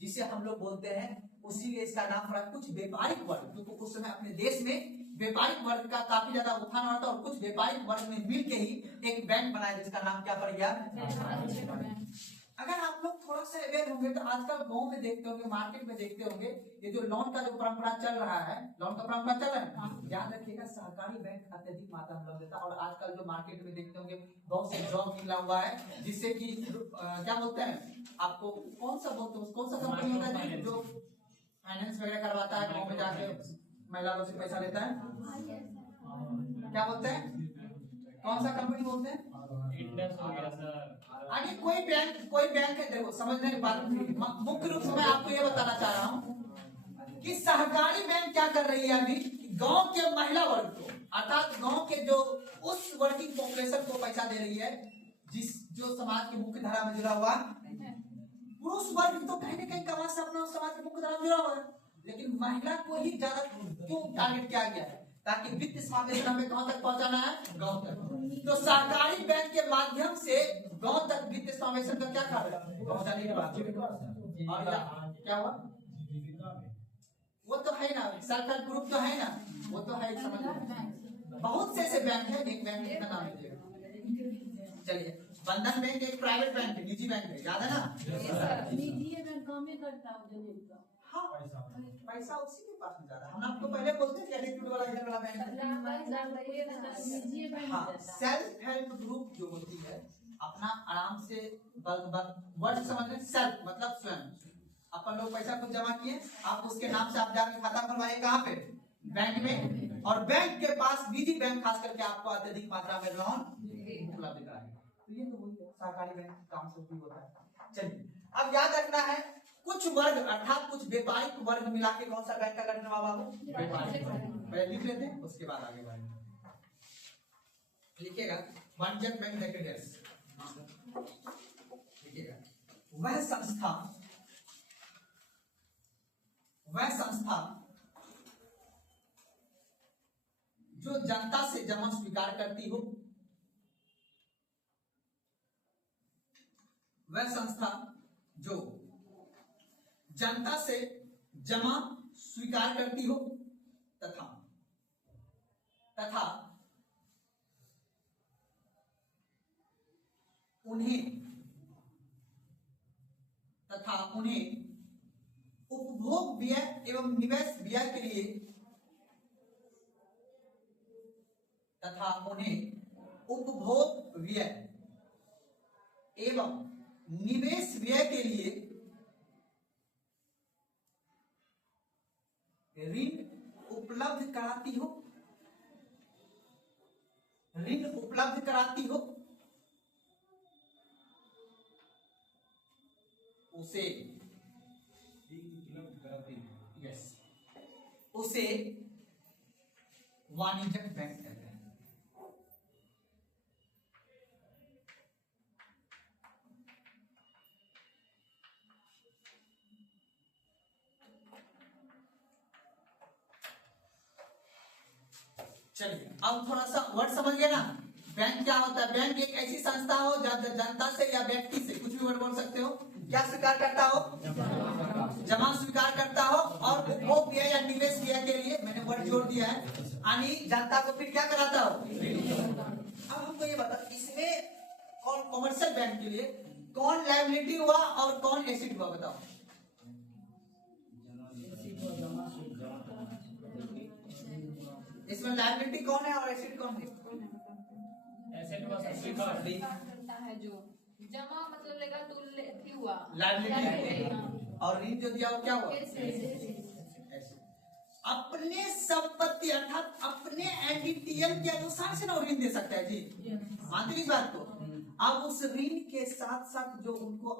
जिसे हम लोग बोलते हैं, उसी लिए इसका नाम पड़ा कुछ व्यापारिक वर्ग, क्योंकि उस समय अपने देश में व्यापारिक वर्ग का काफी ज्यादा उत्थान हुआ था और कुछ व्यापारिक वर्ग ने मिल के ही एक बैंक बनाया जिसका नाम क्या पड़ गया? अगर आप लोग थोड़ा सा अवेयर होंगे तो आजकल गांव में देखते होंगे, मार्केट में देखते होंगे, ये जो लोन का जो परंपरा चल रहा है, लोन का परंपरा चल रहा है, याद रखिएगा सहकारी बैंक अत्यधिक मात्रा में लोन देता है। और आजकल जो मार्केट में देखते होंगे बहुत से जॉब निकला हुआ है, जिससे कि क्या बोलते हैं आपको, कौन सा बोलते हैं, कौन सा कंपनी होता है जो फाइनेंस वगैरह करवाता है, गाँव में जाके महिलाओं से पैसा लेता है, क्या बोलते हैं, कौन सा कंपनी बोलते हैं? अरे कोई बैंक है, देखो समझने की बात, मुख्य रूप से मैं आपको ये बताना चाह रहा हूँ कि सहकारी बैंक क्या कर रही है अभी, गांव के महिला वर्ग को, अर्थात गांव के जो उस वर्किंग पॉपुलेशन को पैसा दे रही है जो समाज की मुख्य धारा में जुड़ा हुआ। पुरुष वर्ग तो कहीं ना कहीं कमा से अपना समाज की मुख्य धारा में जुड़ा हुआ है, लेकिन महिला को ही ज्यादा क्यों टारगेट किया गया है? ताकि वित्त समावेशन हमें कहां तक पहुंचाना है? गांव तक। तो सहकारी बैंक के माध्यम से गांव तक वित्त समावेशन का क्या कार्य पहुंचाने की बात। और क्या हुआ? वो तो है ना, सरकार ग्रुप तो है ना, वो तो है, समझ लो बहुत से ऐसे बैंक है। एक बैंक का नाम लीजिएगा, चलिए बंधन बैंक एक प्राइवेट बैंक है, निजी बैंक है, याद है ना? निजी बैंक काम में करता है। हाँ, पैसा उसी के पास में जाता है। हम आपको पहले बोलते थे एटीट्यूड वाला इधर वाला बैंक। हाँ, सेल्फ हेल्प ग्रुप जो होती है अपना आराम से वर्ड समझ रहे, सेल्फ मतलब स्वयं, अपन लोग पैसा कुछ जमा किए, आप उसके नाम से आप जाके खाता खुलवाइए, कहाँ पे? बैंक में। और बैंक के पास निजी बैंक खास करके आपको अत्यधिक मात्रा में लोन उपलब्ध कराएगा। तो ये तो वही सरकारी बैंक काम से होता है। चलिए अब याद रखना है, कुछ वर्ग अर्थात कुछ व्यापारिक वर्ग मिला के कौन सा बैंक का गठन हुआ बाबू? व्यापारिक वर्ग। पहले लिख लेते हैं, उसके बाद आगे बढ़ेंगे। लिखिएगा वाणिज्यिक बैंक डेकेडेंस, लिखिएगा वह संस्था जो जनता से जमा स्वीकार करती हो, वह संस्था जो जनता से जमा स्वीकार करती हो तथा उन्हें उपभोग व्यय एवं निवेश व्यय के लिए निवेश व्यय के लिए ऋण उपलब्ध कराती हो उसे वाणिज्यिक बैंक कहते हैं। चलिए अब थोड़ा सा वर्ड समझ गए ना, बैंक क्या होता है? बैंक एक ऐसी संस्था हो जनता से या व्यक्ति से, कुछ भी वर्ड बोल सकते हो, क्या स्वीकार करता हो? जमा स्वीकार करता हो, और उपभोग व्यय या निवेश व्यय के लिए, मैंने वर्ड जोड़ दिया है, यानी जनता को फिर क्या कराता हो? अब हमको ये बता, इसमें कौन कॉमर्शियल बैंक के लिए कौन लायबिलिटी हुआ और कौन एसेट हुआ, बताओ? इसमें लायबिलिटी कौन है और एसेट कौन है? जो जमा मतलब लेगा तो हुआ लायबिलिटी, और ऋण जो दिया वो क्या हुआ? अपने संपत्ति अर्थात अपने एनडीटीएल के अनुसार से ना ऋण दे सकता है जी, मानते इस बात को। अब उस ऋण के साथ साथ जो उनको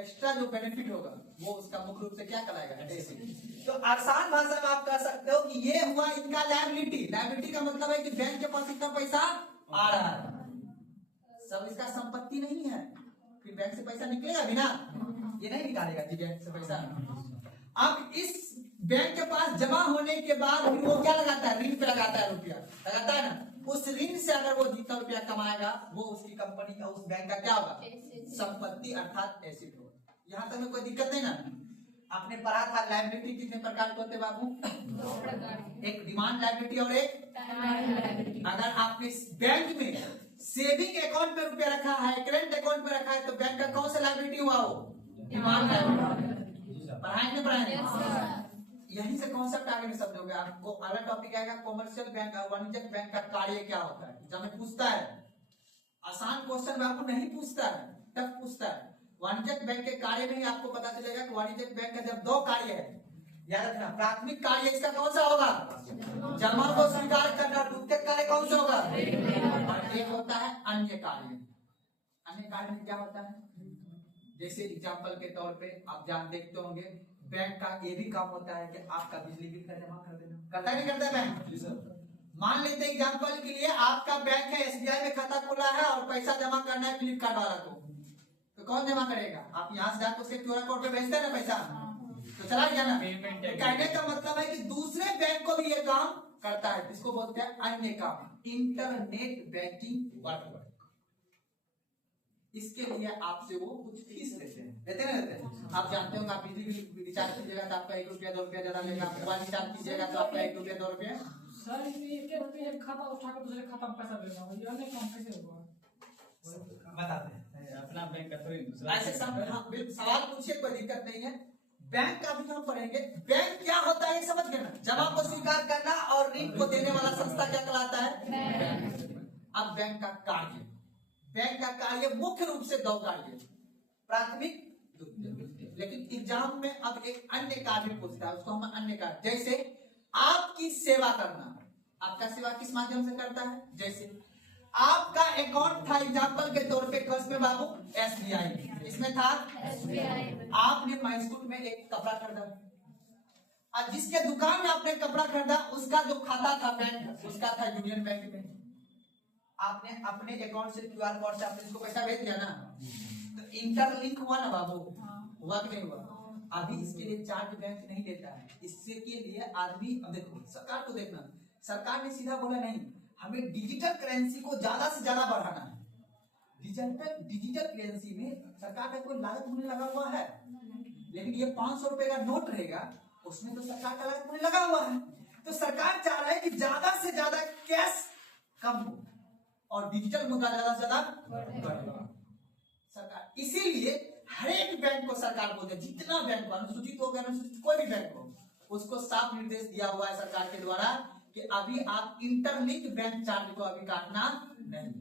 एक्स्ट्रा जो बेनिफिट होगा वो उसका मुख्य रूप से क्या कहलाएगा, एसेट। तो आसान भाषा में आप कह सकते हो कि ये हुआ इनका लायबिलिटी। लायबिलिटी का मतलब है कि बैंक के पास इतना पैसा आ रहा है, सब इसका संपत्ति नहीं है, फिर बैंक से पैसा निकलेगा भी ना, ये नहीं निकालेगा जी बैंक से पैसा। अब इस बैंक के पास जमा होने के बाद फिर वो क्या लगाता है, ऋण पे लगाता है, रुपया लगाता है ना। उस ऋण से अगर वो जितना रुपया कमाएगा वो उसकी कंपनी का, उस बैंक का क्या होगा, संपत्ति अर्थात एसेट होगा। यहाँ तक में कोई दिक्कत नहीं ना। आपने पढ़ा था लायबिलिटी कितने प्रकार के होते हैं बाबू, 2 प्रकार एक डिमांड लायबिलिटी और एक। की। अगर आपने बैंक में सेविंग अकाउंट पे रुपया रखा है, करेंट अकाउंट पे रखा है, तो बैंक का कौन सा लायबिलिटी हुआ, वो डिमांड लायबिलिटी। पढ़ाएंगे पढ़ाएंगे यहीं से कॉन्सेप्ट आगे में समझोगे। आपको अगला टॉपिक आएगा कॉमर्शियल बैंक और वाणिज्यिक बैंक का कार्य क्या होता है। जब में पूछता है आसान क्वेश्चन में आपको नहीं पूछता है, टफ पूछता है। वाणिज्यिक बैंक के कार्य में ही आपको पता चलेगा कि वाणिज्यिक बैंक का जब 2 कार्य है, याद रखना, प्राथमिक कार्य इसका कौन सा होगा, जमा को स्वीकार करना। द्वितीयक कार्य कौन सा होगा, और एक होता है अन्य कार्य। अन्य कार्य में क्या होता है, जैसे एग्जाम्पल के तौर पे आप जान देखते होंगे बैंक का ये भी काम होता है कि आपका बिजली बिल का जमा कर देना। करता नहीं करता बैंक? मान लेते हैं एग्जाम्पल के लिए आपका बैंक है, SBI में खाता खुला है और पैसा जमा करना है फ्लिपकार्ट वाला को, तो कौन जमा करेगा, आप यहाँ से जाकर उसके QR कोड पे भेजते हैं ना पैसा, तो चला गया ना। तो कहने का मतलब है कि दूसरे बैंक को भी ये काम करता है, इसको बोलते हैं अन्य काम, इंटरनेट बैंकिंग वर्क। इसके लिए आपसे वो कुछ फीस लेते हैं, लेते हैं। आप जानते हो आप बिजली बिल रिचार्ज कीजिएगा तो आपका 1 रुपया 2 रुपया ज्यादा लेगा, मोबाइल रिचार्ज कीजिएगा तो आपका 1 रुपया 2 रुपया। सर इसमें एक खाता उठा कर दूसरे खाता में पैसा देना, ये अन्य काम कैसे होगा, बताते हैं। अपना बैंक का थोड़ी दूसरा ऐसे सवाल पूछिए, कोई दिक्कत नहीं है। बैंक का भी हम पढ़ेंगे। बैंक क्या होता है समझ गए ना, जमा को स्वीकार करना और ऋण को देने वाला संस्था क्या कहलाता है। अब बैंक का कार्य, बैंक का कार्य मुख्य रूप से 2 कार्य, प्राथमिक, लेकिन एग्जाम में अब एक अन्य कार्य पूछता है, उसको हम अन्य कार्य, जैसे आपकी सेवा करना। आपका सेवा किस माध्यम से करता है, जैसे आपका अकाउंट था एग्जाम्पल के तौर पे कस में बाबू SBI, इसमें था SBI। आपने माइस्कूल में एक कपड़ा खरीदा, और जिसके दुकान में आपने कपड़ा खरीदा उसका जो खाता था बैंक, उसका था यूनियन बैंक में। आपने अपने अकाउंट से QR कोड से आपने इसको पैसा भेज दिया ना, तो इंटरलिंक हुआ ना बाबू, हुआ कि नहीं हुआ। अभी इसके लिए चार्ज बैंक नहीं लेता है, इससे के लिए आदमी, अब देखो सरकार को देखना, सरकार ने सीधा बोला नहीं, हमें डिजिटल करेंसी को ज्यादा से ज्यादा बढ़ाना है। डिजिटल करेंसी में सरकार का कोई लागत होने लगा हुआ है, लेकिन ये 500 रुपए का नोट रहेगा, उसमें तो सरकार का लागत होने लगा हुआ है। तो सरकार चाह रहा है कि ज्यादा से ज्यादा कैश कम हो और डिजिटल मुद्रा ज्यादा से ज्यादा बढ़े। सरकार इसीलिए हर एक बैंक को सरकार बोलते हैं, जितना बैंक हो, अनुसूचित हो गया अनुसूचित कोई भी बैंक हो, उसको साफ निर्देश दिया हुआ है सरकार के द्वारा कि अभी आप इंटरलिंक बैंक चार्ज को अभी काटना नहीं।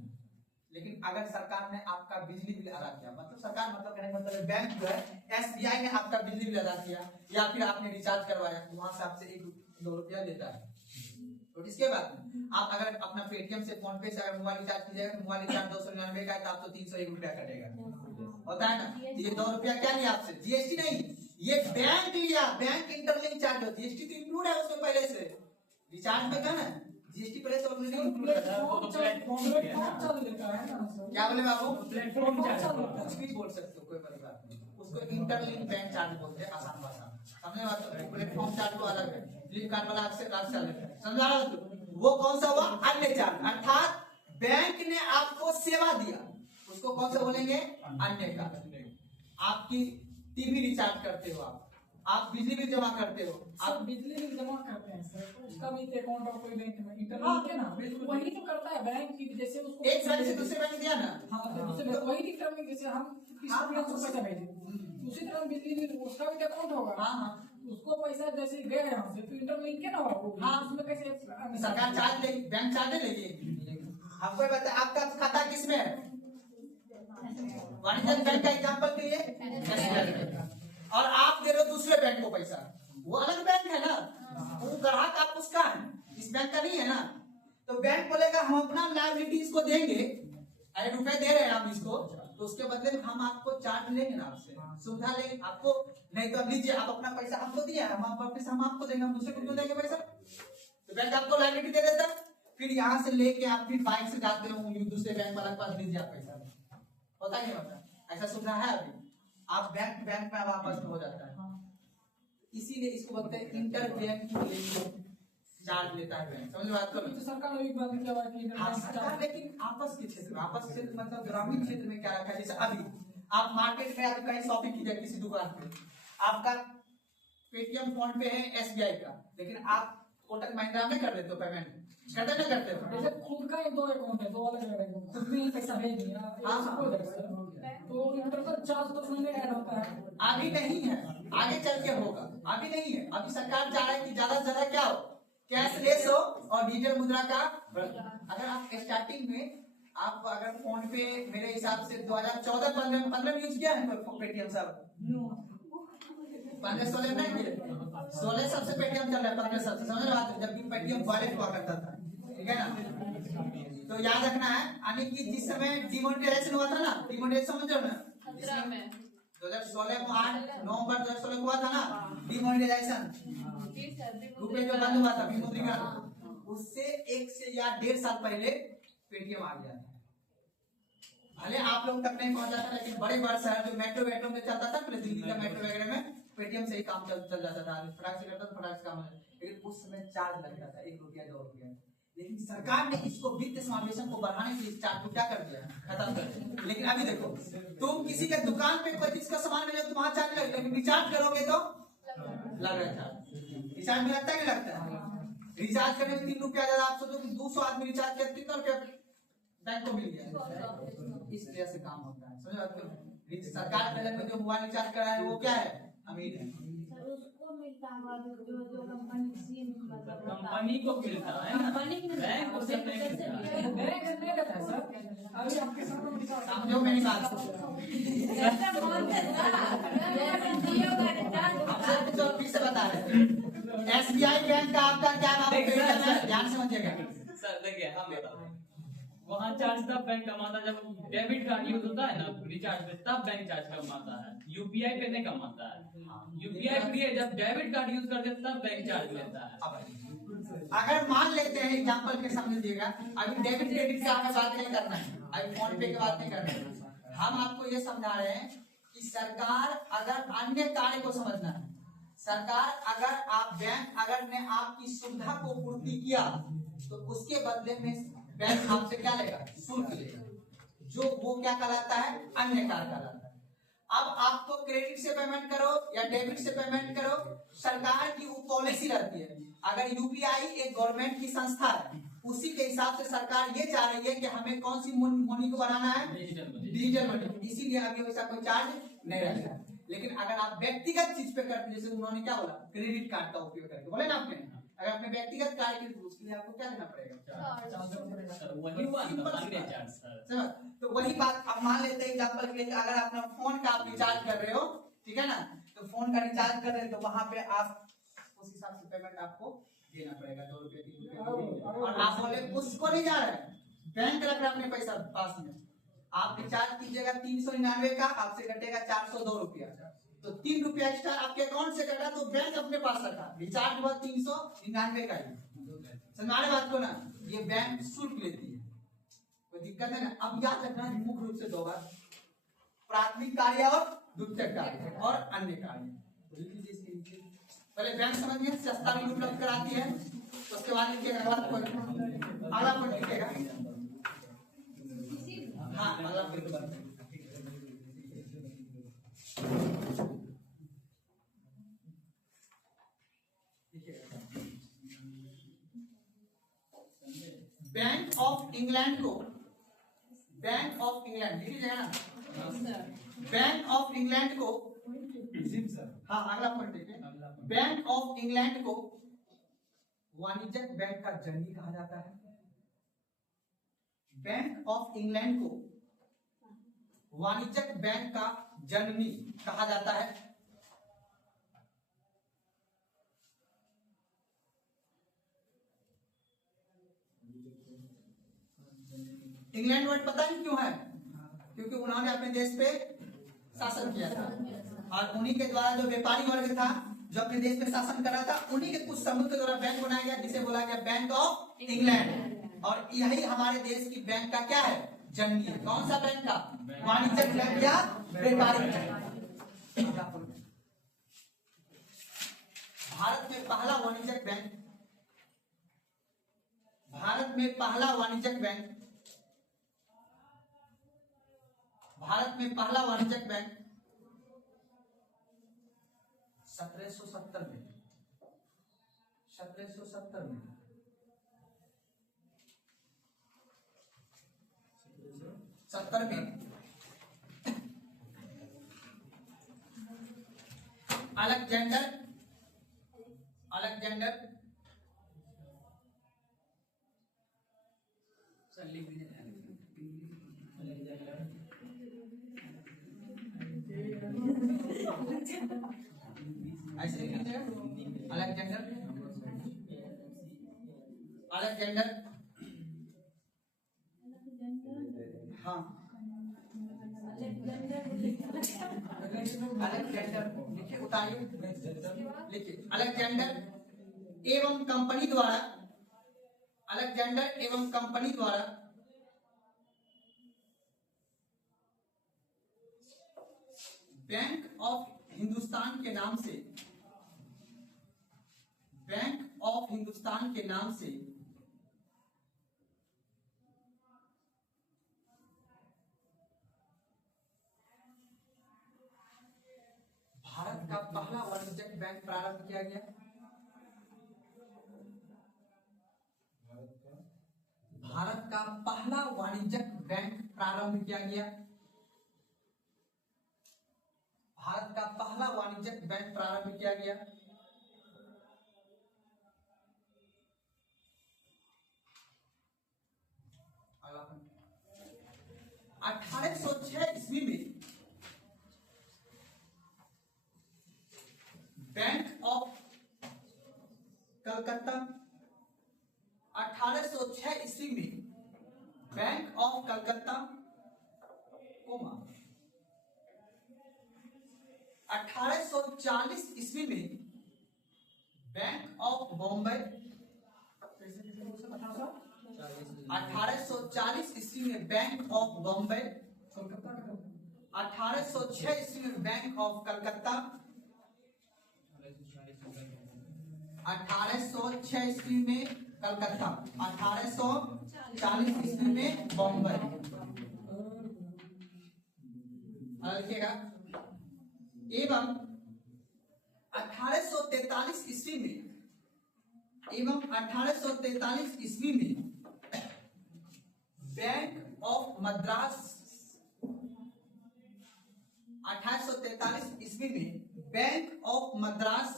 लेकिन अगर सरकार ने आपका बिजली बिल अदा किया, मतलब सरकार मतलब कहने का मतलब बैंक जो है SBI ने आपका बिजली बिल अदा किया या फिर आपने रिचार्ज करवाया, वहां से आपसे 1-2 रुपया लेता है। तो इसके बाद आप अगर अपना पेटीएम से, फोन पे से अगर मोबाइल रिचार्ज कीजिएगा तो मोबाइल रिचार्ज 299 का है तो आपको 301 रुपया कटेगा, होता है ना। ये 2 रुपया क्या लिया आपसे, GST नहीं, ये बैंक लिया, बैंक इंटरलिंक चार्ज। GST तो इंक्लूड है उसमें पहले से, रिचार्ज में क्या ना GST पहले से ऑलरेडी इंक्लूड है। क्या बोले बाबू, प्लेटफॉर्म चार्ज, कुछ भी बोल सकते हो, कोई बड़ी बात नहीं, उसको इंटरलिंक बैंक चार्ज बोलते हैं आसान भाषा में, समझे बात। प्लेटफॉर्म चार्ज तो अलग है, फ्लिपकार्ट वाला आपसे अलग है, समझा रहा हो। वो कौन सा हुआ, अन्य चार्ज, अर्थात बैंक ने आपको सेवा दिया, उसको कौन सा बोलेंगे, अन्य कार्य। आपकी टीवी रिचार्ज करते हो, आप बिजली बिल जमा करते हो, आप बिजली बिल जमा करते हैं सर, तो उसका भी अकाउंट और कोई बैंक में इंटरलिंक है ना, वही तो करता है बैंक की, जैसे उसको एक बैंक से दूसरे बैंक दिया ना, हाँ तो दूसरे वही दिखता है, जैसे हम किसी बैंक को पैसा भेजे, उसी तरह बिजली बिल उसका भी अकाउंट होगा। हाँ, उसको पैसा जैसे गए यहाँ से तो इंटरलिंक है ना, हाँ, उसमें कैसे सरकार चार्ज लेगी, बैंक चार्ज लेगी। आपको बता, आपका खाता किसमें है, वाणिज्यिक बैंक का एग्जांपल के लिए SBI बैंक, और आप दे रहे हो दूसरे बैंक को पैसा, वो अलग बैंक है ना, वो ग्राहक आप उसका है, इस बैंक का नहीं है ना। तो बैंक बोलेगा हम अपना लायबिलिटी इसको देंगे, 1 रुपए दे रहे हैं हम इसको, तो उसके बदले में हम आपको चार्ज लेंगे ना आपसे, सुविधा लेंगे आपको। नहीं तो लीजिए आप अपना पैसा हमको दिया, हम पैसा हम आपको देंगे, हम दूसरे को क्यों देंगे पैसा? तो बैंक आपको लायबिलिटी दे देता है, फिर यहाँ से लेके आप फिर बाइक से जाते हो दूसरे बैंक वाला के पास, लीजिए आप पैसा। होता नहीं होता? ऐसा सुविधा है अभी, आप बैंक बैंक में वापस हो जाता है। इसीलिए इसको बोलते हैं इंटर बैंक चार्ज लेता है बैंक। समझ बात को? तो सरकार ने भी बंद किया हुआ है कि हाँ सरकार, लेकिन आपस के क्षेत्र में, आपस क्षेत्र मतलब ग्रामीण क्षेत्र में क्या रखा है, जैसे अभी आप मार्केट में आप कहीं शॉपिंग कीजिए किसी दुकान पे, आपका पेटीएम फोन पे है एसबीआई का, लेकिन आप कोटक महिंद्रा में कर देते हो पेमेंट, करते ना करते हो? जैसे खुद का ही 2 अकाउंट है, 2 अलग-अलग अकाउंट, खुद में ही पैसा भेज दिया, हाँ। सबको दे सकते हैं। तो इंटरनल चार्ज तो उसमें ऐड होता है। अभी नहीं है, आगे चल के होगा। अभी नहीं है, अभी सरकार चाह रहा है कि ज्यादा से ज्यादा क्या हो, कैशलेस हो और डिजिटल मुद्रा का। अगर आप स्टार्टिंग में आप अगर फोन पे मेरे हिसाब से 2014-15 में यूज किया है पेटीएम सब, 15-16 नहीं किए, 16 सबसे पेटीएम चल रहा है, 15 सबसे। समझ रहे हो? जबकि पेटीएम वॉलेट हुआ करता था, ठीक है ना? तो याद रखना है, यानी कि जिस समय डिमोनेटाइजेशन हुआ था ना, डिमोनेटाइजेशन समझ रहे हो ना, 2016 को 8 नवंबर 2016 को हुआ था ना डिमोनेटाइजेशन, रुपए जो बंद हुआ था विमुद्रीकरण, उससे 1 से या 1.5 साल पहले पेटीएम आ गया था। भले आप लोग तक नहीं पहुंचा था, लेकिन बड़े बड़े शहर जो मेट्रो में चलता था, पहले दिल्ली का मेट्रो वगैरह में पेटीएम से ही काम चल जाता था, फटाक से करता था, फटाक से काम होता था। लेकिन उस समय चार्ज लगता था 1 रुपया 2 रुपया। लेकिन सरकार ने इसको वित्त समावेशन को बढ़ाने के लिए चार्ज को क्या कर दिया, खत्म कर दिया। लेकिन अभी देखो, तुम किसी के दुकान पे कोई चीज का सामान ले तो वहां चार्ज लगेगा, लेकिन रिचार्ज करोगे तो लग रहा है। रिचार्ज में लगता है कि लगता है? रिचार्ज करने में 3 रुपया ज्यादा, आप सोचो कि 200 आदमी रिचार्ज किया, कितना रुपया बैंक को मिल गया। इस तरह से काम होता है, समझ आपको? सरकार पहले में जो मोबाइल रिचार्ज करा है वो क्या है, अमीर है। सर उसको मिलता होगा जो कंपनी सिम मतलब कंपनी को मिलता है ना, कंपनी की बैंक को सब नहीं मिलता है। बैंक नहीं देता है सर। अभी आपके सामने समझो मेरी बात को, आपसे कुछ और फिर से बता रहे हैं। एसबीआई बैंक का आपका क्या नाम है, ध्यान से समझिएगा। सर देखिए हम बताते हैं, वहाँ चार्ज तब बैंक कमाता जब डेबिट कार्ड यूज होता है ना रिचार्ज पे, तब बैंक चार्ज कमाता है, यूपीआई पे नहीं कमाता है। यूपीआई के लिए जब डेबिट कार्ड यूज करते तब बैंक चार्ज लेता है। अगर मान लेते हैं एग्जांपल के सामने दिएगा, अभी डेबिट क्रेडिट का हमें बात नहीं करना है, अभी फोन पे की बात नहीं करना है। हम आपको ये समझा रहे हैं कि सरकार अगर अन्य कार्य को समझना है, सरकार अगर आप बैंक अगर ने आपकी सुविधा को पूर्ति किया तो उसके बदले में बैंक आपसे क्या लेगा, शुल्क लेगा, जो वो क्या कहलाता है, अन्य कार्य कहलाता है। अब आपको क्रेडिट से पेमेंट करो या डेबिट से पेमेंट करो, सरकार की वो पॉलिसी रहती है। अगर यूपीआई एक गवर्नमेंट की संस्था है, उसी के हिसाब से सरकार ये चाह रही है कि हमें कौन सी मनी को बनाना है, डिजिटल मनी। इसीलिए अभी वैसा कोई चार्ज नहीं रहेगा। लेकिन अगर आप व्यक्तिगत चीज पे करते, जैसे उन्होंने क्या बोला, क्रेडिट कार्ड का उपयोग करके बोले ना आपने, अगर अपने व्यक्तिगत कार्य के उसके लिए आपको क्या देना पड़ेगा, वही हुआ ना मांगने चार्ज सर। तो वही बात अब मान लेते हैं एग्जांपल के लिए, अगर अपना फोन का आप रिचार्ज कर रहे हो, ठीक है ना, तो फोन का रिचार्ज कर रहे हैं तो वहां पे आप उस हिसाब से पेमेंट आपको देना पड़ेगा, 2 रुपये 3 रुपये। और आप बोले उसको नहीं जा रहे हैं, बैंक रख रहा है अपने पैसा पास में, आप रिचार्ज कीजिएगा 399 का, आपसे कटेगा 402 रुपया, तो 3 रुपया एक्स्ट्रा आपके अकाउंट से कटा, तो बैंक अपने पास रखा, रिचार्ज हुआ 399 का ही। समझ बात को ना, ये बैंक शुल्क लेती है, कोई दिक्कत है ना। अब याद रखना है मुख्य रूप से 2 बार, प्राथमिक कार्य और द्वितीयक कार्य और अन्य कार्य। पहले बैंक समझ में सस्ता भी उपलब्ध कराती है, उसके बाद लिखिएगा अगला पॉइंट लिखिएगा, हाँ अगला पॉइंट बैंक ऑफ इंग्लैंड को, बैंक ऑफ इंग्लैंड लीजिएगा ना, बैंक ऑफ इंग्लैंड को, हाँ अगला पॉइंट देखिए, बैंक ऑफ इंग्लैंड को वाणिज्यिक बैंक का जननी कहा जाता है। बैंक ऑफ इंग्लैंड को वाणिज्यिक बैंक का जननी कहा जाता है। इंग्लैंड वर्ड पता नहीं क्यों है, क्योंकि उन्होंने अपने देश पे शासन किया था और उन्हीं के द्वारा जो व्यापारी वर्ग था जो अपने देश में शासन कर रहा था, उन्हीं के कुछ समूह के द्वारा बैंक बनाया गया जिसे बोला गया बैंक ऑफ इंग्लैंड। और यही हमारे देश की बैंक का क्या है, जननी है। कौन सा बैंक का, वाणिज्यिक बैंक या व्यापारिक बैंक। भारत में पहला वाणिज्यिक बैंक, भारत में पहला वाणिज्यिक बैंक, भारत में पहला वाणिज्यिक बैंक 1770 में, 1770 में, 1770 में अलेक्जेंडर ऐसे लिख लीजिएगा, अलेक्जेंडर हाँ अलेक्जेंडर लिखिए, उतारिए, लिखिए अलेक्जेंडर एवं कंपनी द्वारा, अलेक्जेंडर एवं कंपनी द्वारा बैंक ऑफ हिंदुस्तान के नाम से, बैंक ऑफ हिंदुस्तान के नाम से भारत का पहला वाणिज्यिक बैंक प्रारंभ किया गया। भारत का पहला वाणिज्यिक बैंक प्रारंभ किया गया। भारत का पहला वाणिज्यिक बैंक प्रारंभ किया गया। अगला 1806 ईस्वी में बैंक ऑफ कलकत्ता, 1806 ईस्वी में बैंक ऑफ कलकत्ता, 1840 ईस्वी में बैंक ऑफ बॉम्बे, 1840 ईस्वी में बैंक ऑफ बॉम्बे, 1806 ईस्वी में बैंक ऑफ कलकत्ता, 1806 ईस्वी में कलकत्ता, 1840 ईस्वी में बॉम्बे। लिखिएगा, एवं 1843 ईस्वी में, एवं 1843 ईस्वी में बैंक ऑफ मद्रास, 1843 ईस्वी में बैंक ऑफ मद्रास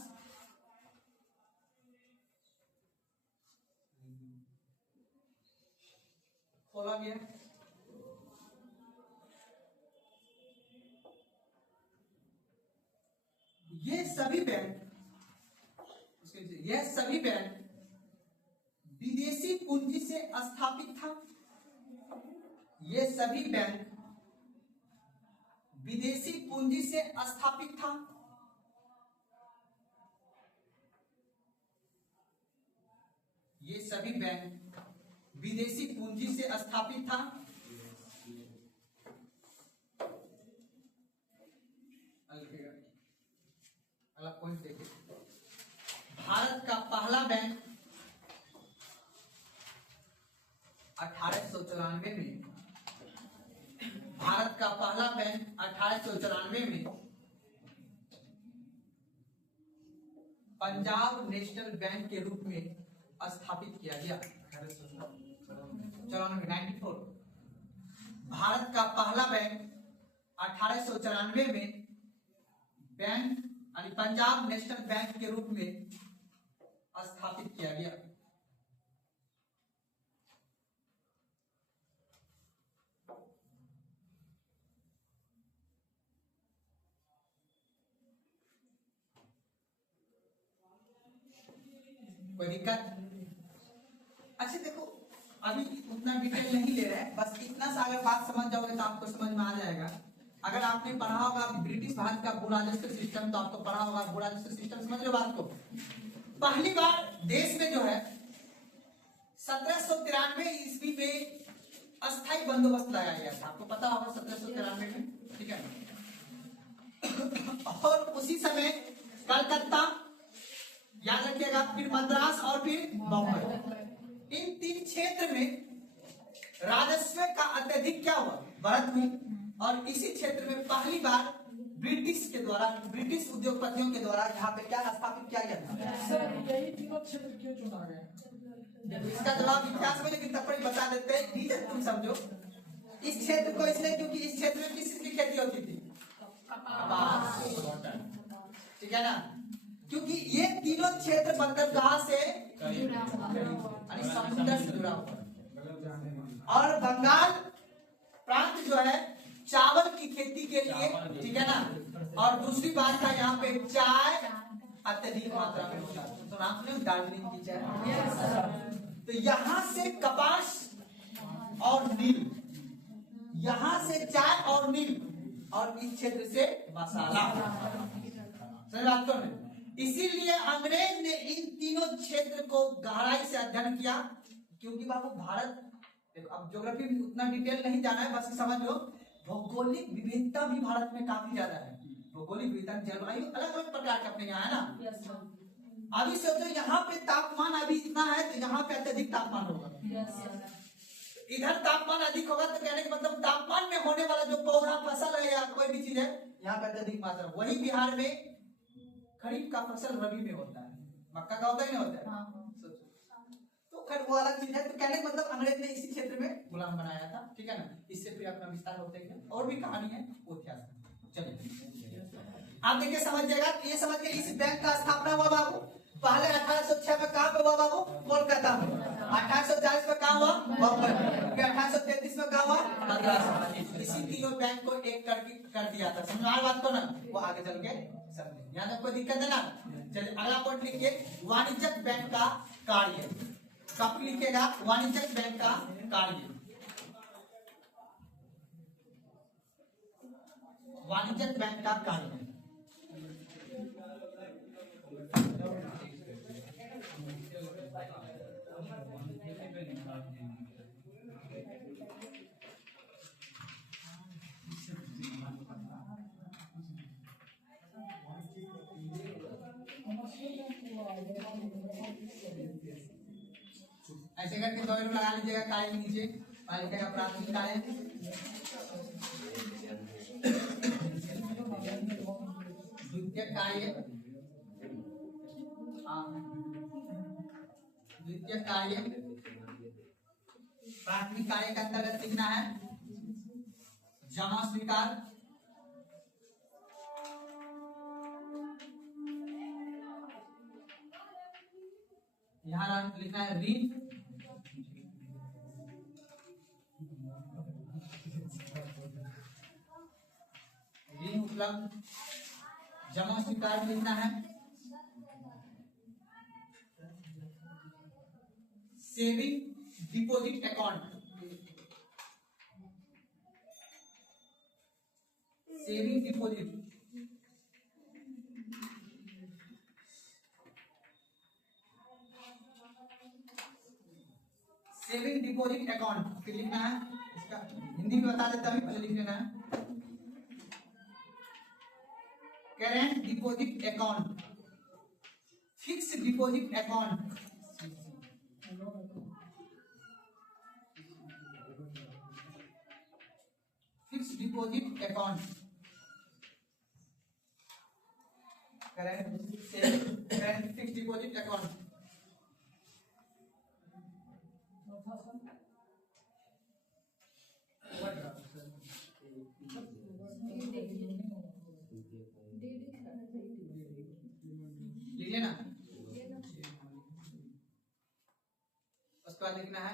खोला गया। ये सभी बैंक विदेशी पूंजी से स्थापित था। ये सभी बैंक विदेशी पूंजी से स्थापित था। ये सभी बैंक विदेशी पूंजी से स्थापित था। अगला पॉइंट देखिए, भारत का पहला बैंक 1894 में, भारत का पहला बैंक 1894 में पंजाब नेशनल बैंक के रूप में स्थापित किया गया। 94 भारत का पहला बैंक 1894 में बैंक यानी पंजाब नेशनल बैंक के रूप में स्थापित किया गया। कोई दिक्कत? अच्छा देखो, अभी उतना डिटेल नहीं ले रहे हैं, बस इतना सा अगर बात समझ जाओगे तो आपको समझ में आ जाएगा। अगर आपने पढ़ा होगा ब्रिटिश भारत का भू राजस्व सिस्टम, तो आपको पढ़ा होगा भू राजस्व सिस्टम, समझ रहे हो बात को। पहली बार देश में जो है 1793 ईस्वी में अस्थायी बंदोबस्त लगाया गया था, आपको पता होगा 1793 में, ठीक है। और उसी समय कलकत्ता, याद रखिएगा, फिर मद्रास और फिर बम्बई, इन 3 क्षेत्र में राजस्व का अत्यधिक क्या हुआ, बढ़त हुई। और इसी क्षेत्र में पहली बार ब्रिटिश के द्वारा, ब्रिटिश उद्योगपतियों के द्वारा यहाँ पे क्या स्थापित किया गया था। सर यही तीनों क्षेत्र क्यों चुना गया? इसका जवाब इतिहास में, लेकिन तब पर बता देते हैं, रीजन तुम समझो। इस क्षेत्र को इसलिए क्योंकि इस क्षेत्र में किस चीज की खेती होती थी, कपास, ठीक है ना। क्योंकि ये तीनों क्षेत्र बनकर कहाँ से, यानी समुद्र से जुड़ा हुआ। और बंगाल प्रांत जो है चावल की खेती के लिए, ठीक है ना। और दूसरी बात था यहाँ पे चाय अत्यधिक मात्रा में होता है, तो आपने दार्जिलिंग की चाय। तो यहाँ से कपास और नील, यहाँ से चाय और नील, और इस क्षेत्र से मसाला। सही बात तो नहीं। इसीलिए अंग्रेज ने इन तीनों क्षेत्र को गहराई से अध्ययन किया, क्योंकि बाबू भारत, देखो अब ज्योग्राफी में उतना डिटेल नहीं जाना है, बस समझ लो भौगोलिक विविधता भी भारत में काफी ज्यादा है। भौगोलिक विविधता, जलवायु अलग अलग प्रकार के अपने यहाँ है ना। अभी सोचो यहाँ पे तापमान अभी इतना है, तो यहाँ पे अत्यधिक तापमान होगा। इधर तापमान अधिक होगा, तो कहने का मतलब तापमान में होने वाला जो पौधा, फसल है या कोई भी चीज है, यहाँ पे अत्यधिक मात्रा। वही बिहार में खरीफ का फसल रबी में होता है, मक्का का होता ही नहीं होता है। तो खैर वो अलग चीज है। तो कहने का मतलब अंग्रेज ने इसी क्षेत्र में गुलाम बनाया था, ठीक है ना। इससे फिर अपना विस्तार होते गया, और भी कहानी है वो इतिहास। चलिए आप देखिए, समझिएगा। ये समझ के इस बैंक का स्थापना हुआ बाबू पहले 1806 में कहाँ पे हुआ बाबू, कोलकाता में। 1840 में कहाँ हुआ, बम्बई में। फिर 1833 में कहाँ हुआ, मद्रास में। इसी तीनों बैंक को एक कर दिया था। समझ में बात को ना, वो आगे चल के समझे। यहाँ तक कोई दिक्कत है ना। चलिए अगला पॉइंट लिखिए, वाणिज्यिक बैंक का कार्य। कब लिखेगा, वाणिज्यिक बैंक का कार्य। वाणिज्यिक बैंक का कार्य, ऐसे करके दो लगा लीजिएगा कार्य के नीचे, और लिखेगा प्राथमिक कार्य, द्वितीयक कार्य, द्वितीयक कार्य। प्राथमिक कार्य के अंतर्गत लिखना है जमा स्वीकार, यहाँ लिखना है ऋण, ऋण उपलब्ध। जमा स्वीकार लिखना है saving deposit account, saving deposit, saving deposit account. फिर लिखना है, इसका हिंदी में बता देता हूँ, पहले लिख लेना है current deposit account, fix deposit account, fix deposit account, current fix deposit account. लीजिए ना, उसके बाद लिखना है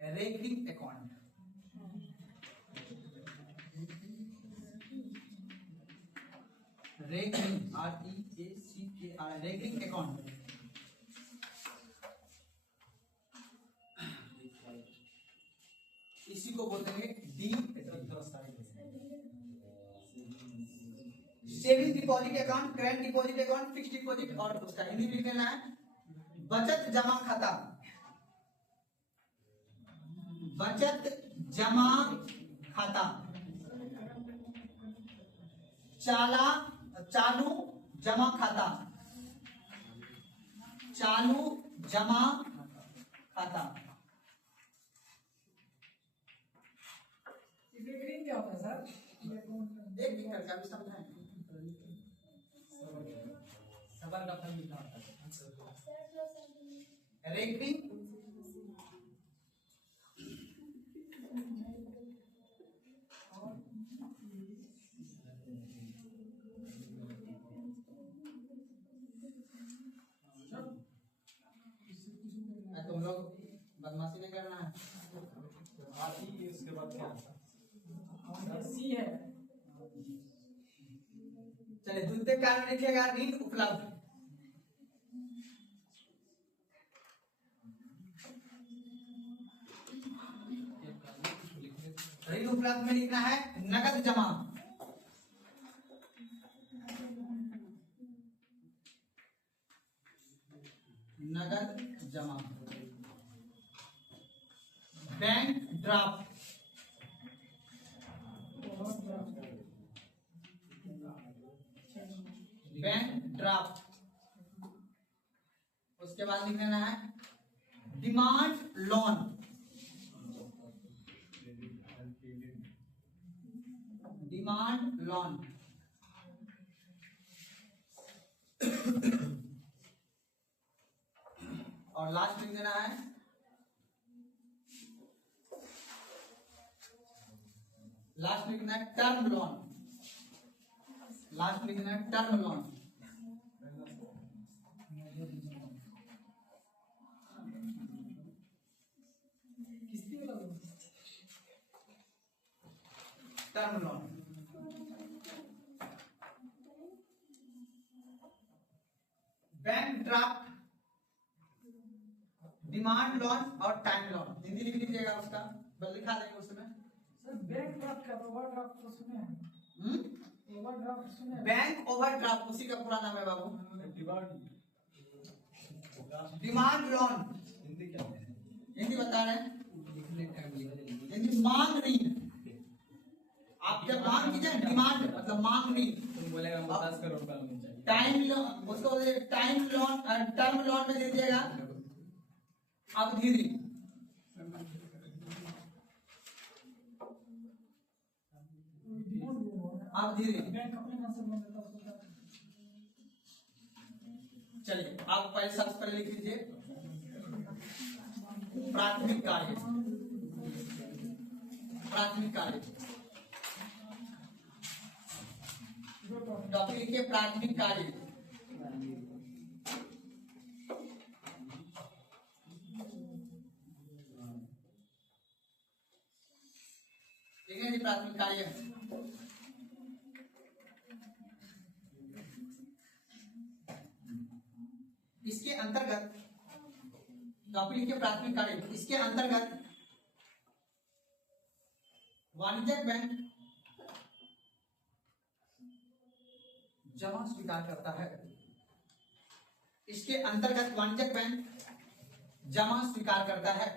recurring account, recurring REACKR, recurring account. इसी को बोलते हैं D. Saving deposit account, current deposit account, fixed deposit और उसका हिंदी लिख लेना है बचत जमा खाता, बचत जमा खाता, चालू जमा खाता, चालू जमा खाता। रिकरिंग क्या होता है सर? एक एक करके अभी समझाएं। सबर का फल मीठा होता है। रेकरिंग तुम लोग बदमाशी नहीं करना है। उसके बाद क्या सी है। चलिए दूसरे कारण लिखिएगा ऋण उपलब्ध। ऋण उपलब्ध में लिखना है नगद जमा, नगद जमा, बैंक ड्राफ्ट, बैंक ड्राफ्ट। उसके बाद लिख लेना है डिमांड लोन, डिमांड लोन। और लास्ट लिख देना है लास्ट लिखना है टर्म लोन, लास्ट लिखना है टर्म लोन। किस्ती वाला loan. Term loan. Bank draft, demand loan और टाइम लोन। हिंदी लिख लीजिएगा उसका, बल लिखा देंगे उसमें। सर बैंक ड्राफ्ट का ओवरड्राफ्ट तो सुने हैं। ओवरड्राफ्ट सुने हैं। बैंक ओवरड्राफ्ट उसी का पूरा नाम है बाबू। डिमांड लोन हिंदी क्या है? हिंदी बता रहे हैं, हिंदी मांग ऋण। आप जब मांग कीजिए डिमांड मतलब मांग ऋण। तुम बोलेगा हमको 10 करोड़ का लोन चाहिए। टाइम लोन उसको टाइम लोन टर्म लोन में दे दिएगा अवधि ऋण। अवधि ऋण। बैंक अपने नाम से लोन देता है उसको। चलिए आप पहले सबसे पहले लिख लीजिए प्राथमिक कार्य, प्राथमिक कार्य। टॉपिक लिखिए प्राथमिक कार्य। ठीक है जी, प्राथमिक कार्य। इसके अंतर्गत टॉपिक लिखिए प्राथमिक कार्य। इसके अंतर्गत वाणिज्यिक बैंक जमा स्वीकार करता है। इसके अंतर्गत वाणिज्यिक बैंक जमा स्वीकार करता है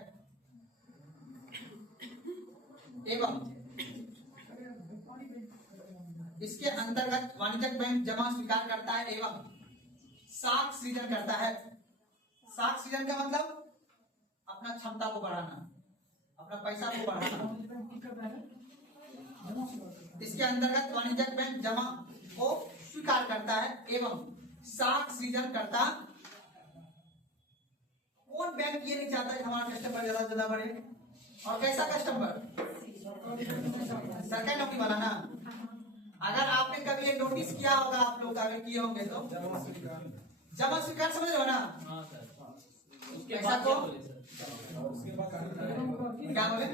एवं इसके अंतर्गत वाणिज्यिक बैंक जमा स्वीकार करता है एवं साख सृजन करता है। साख सृजन का मतलब अपना क्षमता को बढ़ाना, अपना पैसा को बढ़ाना। इसके अंतर्गत वाणिज्यिक बैंक जमा को स्वीकार करता है एवं साख सृजन करता। कौन बैंक ये नहीं चाहता कि हमारा कस्टमर ज्यादा से ज्यादा बढ़े? और कैसा कस्टमर? सरकारी नौकरी वाला ना। अगर आपने कभी ये नोटिस किया होगा, आप लोग अगर किए होंगे तो जमा स्वीकार समझ रहे हो ना? हाँ सर। उसके ऐसा बाद को क्या बोले सर? उसके बाद क्या बोले?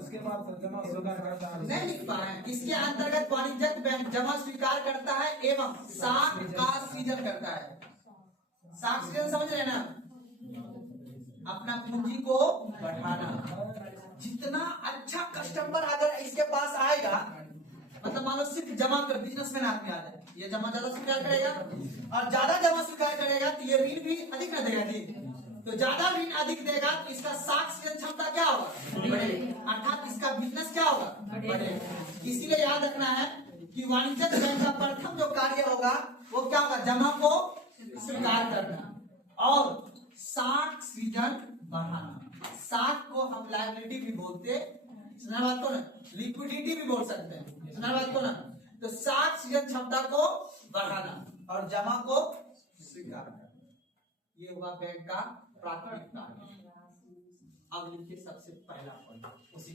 उसके बाद जमा स्वीकार करता है। नहीं लिख पाए। इसके अंतर्गत वाणिज्यिक बैंक जमा स्वीकार करता है एवं साख का सृजन करता है। साख सृजन समझ रहे ना? अपना पूंजी को बढ़ाना। जितना अच्छा कस्टमर अगर इसके पास आएगा, मतलब मान लो सिर्फ जमा कर बिजनेसमैन आदमी आ जाए, ये जमा ज्यादा स्वीकार करेगा, और ज्यादा जमा स्वीकार करेगा तो ये ऋण भी अधिक न देगा जी। तो ज्यादा ऋण अधिक देगा तो इसका साख सृजन क्षमता क्या होगा, बढ़ेगा, अर्थात इसका बिजनेस क्या होगा, बढ़ेगा। इसीलिए याद रखना है कि वाणिज्यिक बैंक का प्रथम जो कार्य होगा वो क्या होगा, जमा को स्वीकार करना और साख सृजन बढ़ाना। साख को हम लायबिलिटी भी बोलते, सुना बात को ना, लिक्विडिटी भी बोल सकते हैं, सुना बात को ना। तो साख सृजन क्षमता को बढ़ाना और जमा को स्वीकार करना, ये हुआ बैंक का प्राथमिक कार्य। अब लिखिए सबसे पहला पॉइंट, उसी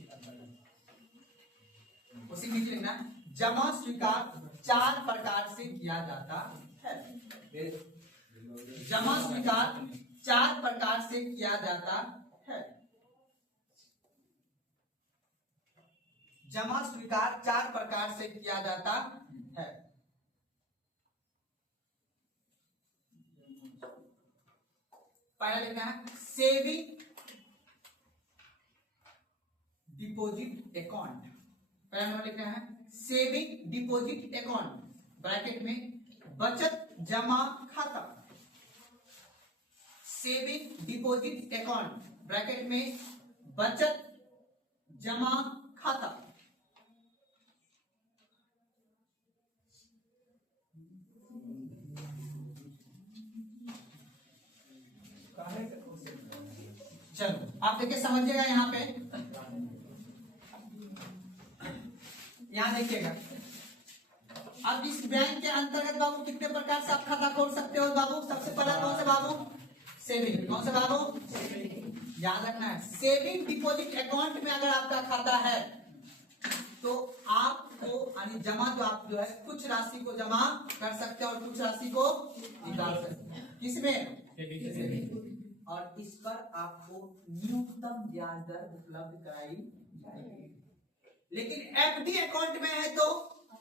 नीचे लिखना, जमा स्वीकार 4 प्रकार से किया जाता है। जमा स्वीकार 4 प्रकार से किया जाता है। जमा स्वीकार 4 प्रकार से किया जाता है। पहला लिखना है सेविंग डिपॉजिट अकाउंट। पहला नंबर लिखना है सेविंग डिपॉजिट अकाउंट, ब्रैकेट में बचत जमा खाता। सेविंग डिपॉजिट अकाउंट, ब्रैकेट में बचत जमा खाता। चलो आप देखिए, समझिएगा यहाँ पे, यहाँ देखिएगा। अब इस बैंक के अंतर्गत बाबू कितने प्रकार से आप खाता खोल सकते हो बाबू? सबसे पहला कौन सा बाबू? सेविंग। कौन सा बाबू? याद रखना है, सेविंग डिपॉजिट अकाउंट में अगर आपका खाता है तो आपको यानी जमा जो है कुछ राशि को जमा कर सकते हैं और कुछ राशि को निकाल सकते हैं। किसमें? और इस पर आपको न्यूनतम ब्याज दर उपलब्ध कराई जाएगी। लेकिन एफडी अकाउंट में है तो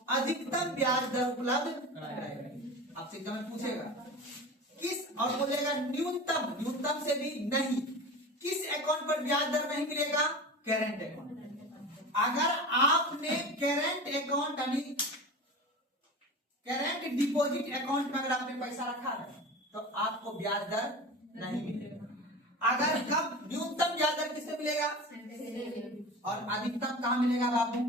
अधिकतम ब्याज दर उपलब्ध कराएगी। आपसे एग्जाम में पूछेगा किस, और बोलेगा न्यूनतम, न्यूनतम से भी नहीं, किस अकाउंट पर ब्याज दर नहीं मिलेगा? Current account. अगर आपने करेंट अकाउंट यानी करेंट डिपॉजिट अकाउंट में अगर आपने पैसा रखा है तो आपको ब्याज दर नहीं मिलेगा। अगर कब न्यूनतम ब्याज दर किससे मिलेगा और अधिकतम कहाँ मिलेगा बाबू?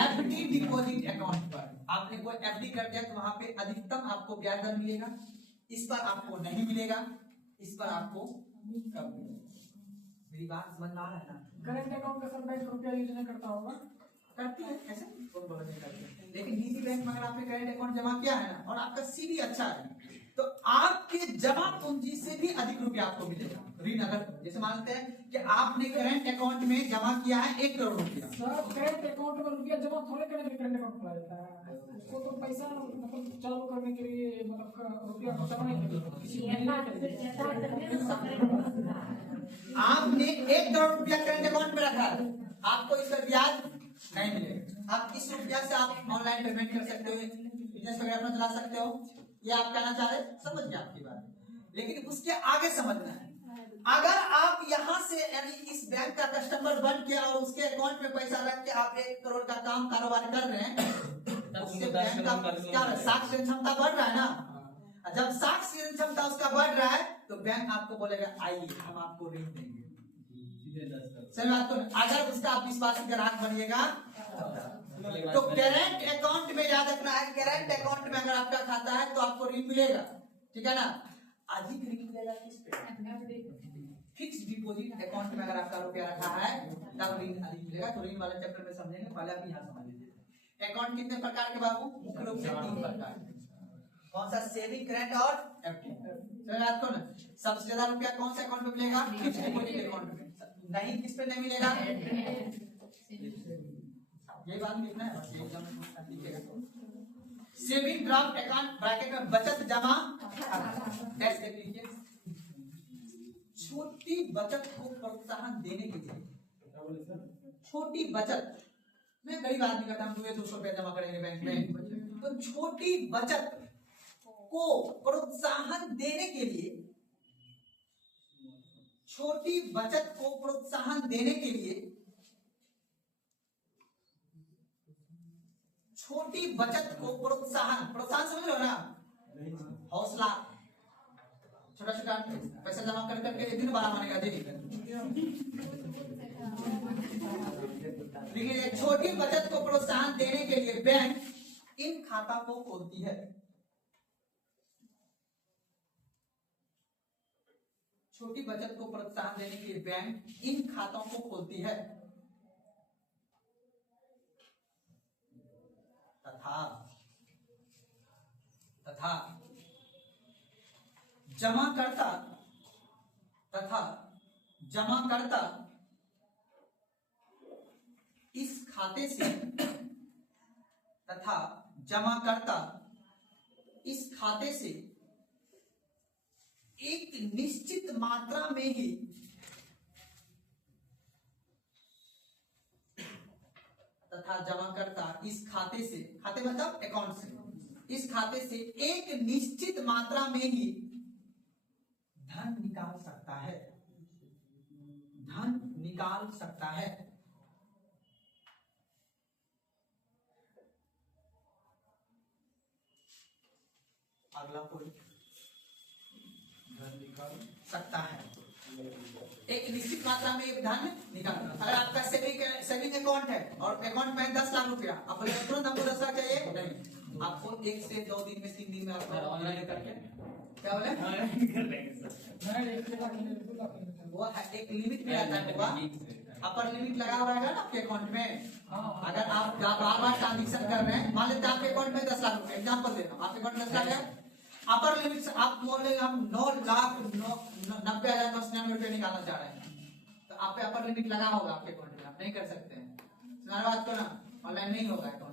एफडी डिपॉजिट अकाउंट पर। आपने कोई एफडी कर दिया तो वहां पे अधिकतम आपको ब्याज दर मिलेगा, इस पर आपको नहीं मिलेगा, इस पर आपको कम मिलेगा। मेरी बात समझ में आ रहा है ना? करंट अकाउंट का सब बैंक रुपया यूज नहीं करता होगा, करती है ऐसे, लेकिन निजी बैंक में अगर आपने करंट अकाउंट जमा किया है ना और आपका सीवी अच्छा है तो आपके जमा पूंजी से भी अधिक रुपया आपको मिलेगा ऋण। अगर जैसे मानते हैं कि आपने करंट अकाउंट में जमा किया है 1 करोड़ रुपया, सर करंट अकाउंट में रुपया जमा थोड़े करने के करंट अकाउंट खुला जाता है, उसको तो पैसा मतलब चालू करने के लिए मतलब रुपया जमा नहीं आपने 1 करोड़ रुपया करंट अकाउंट में रखा है, आपको इस पर ब्याज नहीं मिलेगा। आप इस रुपया से आप ऑनलाइन पेमेंट कर सकते हो, बिजनेस वगैरह अपना चला सकते हो, ये आप कहना चाह रहे, समझ गए आपकी बात। लेकिन उसके आगे समझना है, अगर आप यहाँ से यानी इस बैंक का कस्टमर बन के और उसके अकाउंट में पैसा रख के आप 1 करोड़ का काम कारोबार कर रहे हैं, उससे बैंक का क्या साख सृजन क्षमता बढ़ रहा है ना। जब साख सृजन क्षमता उसका बढ़ रहा है तो बैंक आपको बोलेगा आइए हम आपको ऋण देंगे। सही बात तो, अगर उसका आप विश्वासी ग्राहक बनिएगा तो करेंट अकाउंट में याद रखना है, करेंट अकाउंट में अगर आपका खाता है तो आपको ऋण मिलेगा, ठीक है ना। अधिक ऋण मिलेगा किस पे? फिक्स डिपॉजिट अकाउंट में अगर आपका रुपया रखा है तब ऋण अधिक मिलेगा। तो ऋण वाले चैप्टर में समझेंगे, पहले आप यहाँ समझ लीजिए। अकाउंट कितने प्रकार के बाबू? मुख्य रूप से 3 प्रकार के। कौन सा? सेविंग, करेंट और एफडी। याद करो ना, सबसे ज्यादा रुपया कौन से अकाउंट में मिलेगा? फिक्स डिपॉजिट अकाउंट में। नहीं, किस पे नहीं मिलेगा? ये बात लिखना है, बस एग्जाम में पूछना लिखिएगा। सेविंग ड्राफ्ट अकाउंट, ब्रैकेट में बचत जमा डैश देख लीजिए। छोटी बचत को प्रोत्साहन देने के लिए, छोटी बचत, मैं गरीब आदमी का काम 200 रुपया जमा करेंगे बैंक में, तो छोटी बचत को प्रोत्साहन देने के लिए, छोटी बचत को प्रोत्साहन देने के लिए छोटी बचत को प्रोत्साहन, प्रोत्साहन समझ रहे हो ना, हौसला, छोटा छोटा पैसा जमा कर करके एक दिन बड़ा मानेगा जी। देखिए, छोटी बचत को प्रोत्साहन देने के लिए बैंक इन खाता को खोलती है। छोटी बचत को प्रोत्साहन देने के लिए बैंक इन खातों को खोलती है तथा जमाकर्ता इस खाते से एक निश्चित मात्रा में ही खाते मतलब अकाउंट से, इस खाते से एक निश्चित मात्रा में ही धन निकाल सकता है। अगला पॉइंट, धन निकाल सकता है, एक निश्चित मात्रा में धन निकाल। अगर आपका सेविंग अकाउंट है और अकाउंट में 10 लाख रुपया, आप तुरंत हमको 10 लाख चाहिए नहीं, आपको 1 से 2 दिन में 3 दिन में आपको ऑनलाइन करके क्या बोले वो है, एक लिमिट में रहता है, होगा अपर लिमिट लगा हुआ रहेगा ना आपके अकाउंट में। अगर आप बार ट्रांजेक्शन कर रहे हैं, मान लेते हैं आपके अकाउंट में 10 लाख रुपए, एग्जाम्पल दे रहा हूँ, आपके अकाउंट में 10 लाख है, अपर लिमिट आप बोले हम 9,90,999 रुपए निकालना चाह रहे हैं, तो आप पे अपर लिमिट लगा होगा आपके अकाउंट में, आप नहीं कर सकते हैं। तुम्हारी बात को ना ऑनलाइन नहीं होगा अकाउंट,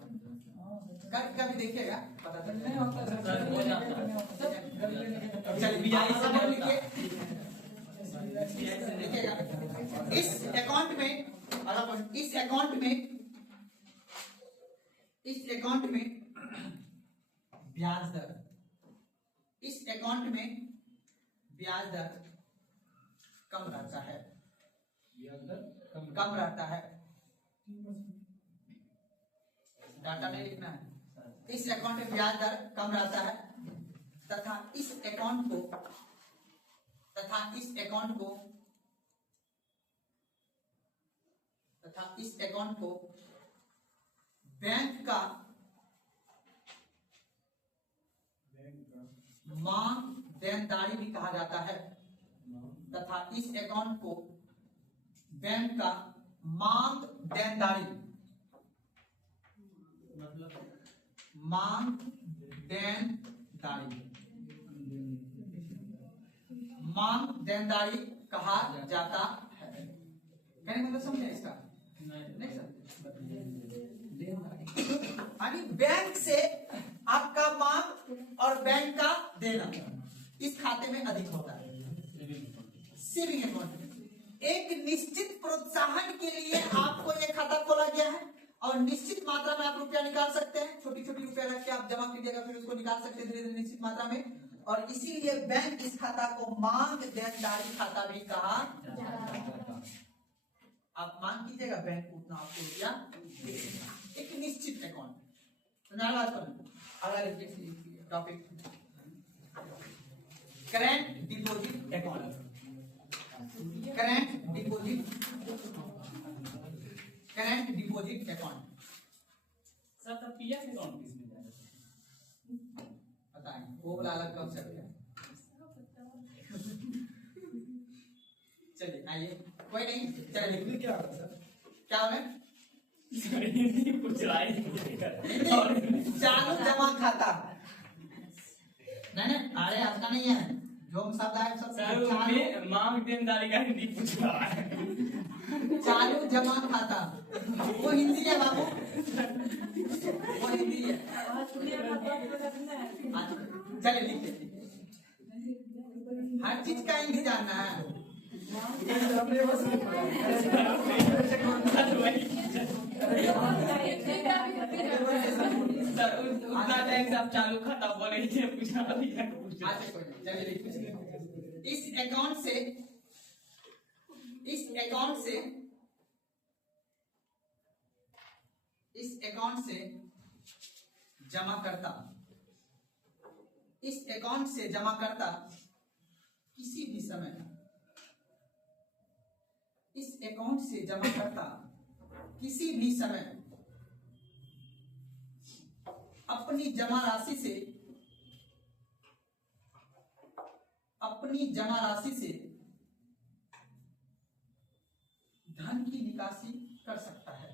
कभी देखिएगा पता चलिए। देखिएगा इस अकाउंट में ब्याज दर, इस अकाउंट में ब्याज दर कम रहता है, कम रहता है, डाटा नहीं लिखना है। इस अकाउंट में ब्याज दर कम रहता है तथा इस अकाउंट को बैंक का मांग देनदारी भी कहा जाता है, तथा इस अकाउंट को बैंक का मांग देनदारी, मांग देनदारी कहा जाता है। कहने मतलब समझे इसका? नहीं समझे? यानी बैंक से आपका मांग और बैंक का देना इस खाते में अधिक होता है। सेविंग अकाउंट में एक निश्चित प्रोत्साहन के लिए आपको एक खाता खोला गया है और निश्चित मात्रा में आप रुपया निकाल सकते हैं, छोटी छोटी रुपया रख के आप जमा कीजिएगा, फिर उसको निकाल सकते हैं धीरे धीरे निश्चित मात्रा में, और इसीलिए बैंक इस खाता को मांग देनदारी खाता भी कहा जाता है। आप मांग कीजिएगा, बैंक उतना आपको रुपया देगा, एक निश्चित अकाउंट। अगर topic current deposit account, current deposit account sir तब पीएफ अकाउंट किसमें जाएगा? बताएं, वो वाला अलग कॉन्सेप्ट है। चलिए आइए, कोई नहीं, चलिए क्या है सर? क्या है? पूछ रहा है चालू जमा खाता नहीं, अरे आपका नहीं है, जो शब्द है सब सर मांग देनदारी का हिंदी पूछ रहा है। चालू जमा खाता वो हिंदी है बाबू, वो हिंदी है। चलिए लिखिए, हर चीज का हिंदी जानना है। सर उतना टाइम से आप चालू खाता बोले थे, पूछा इस अकाउंट से जमाकर्ता, इस अकाउंट से जमाकर्ता किसी भी समय, इस अकाउंट से जमाकर्ता किसी भी समय अपनी जमा राशि से धन की निकासी कर सकता है।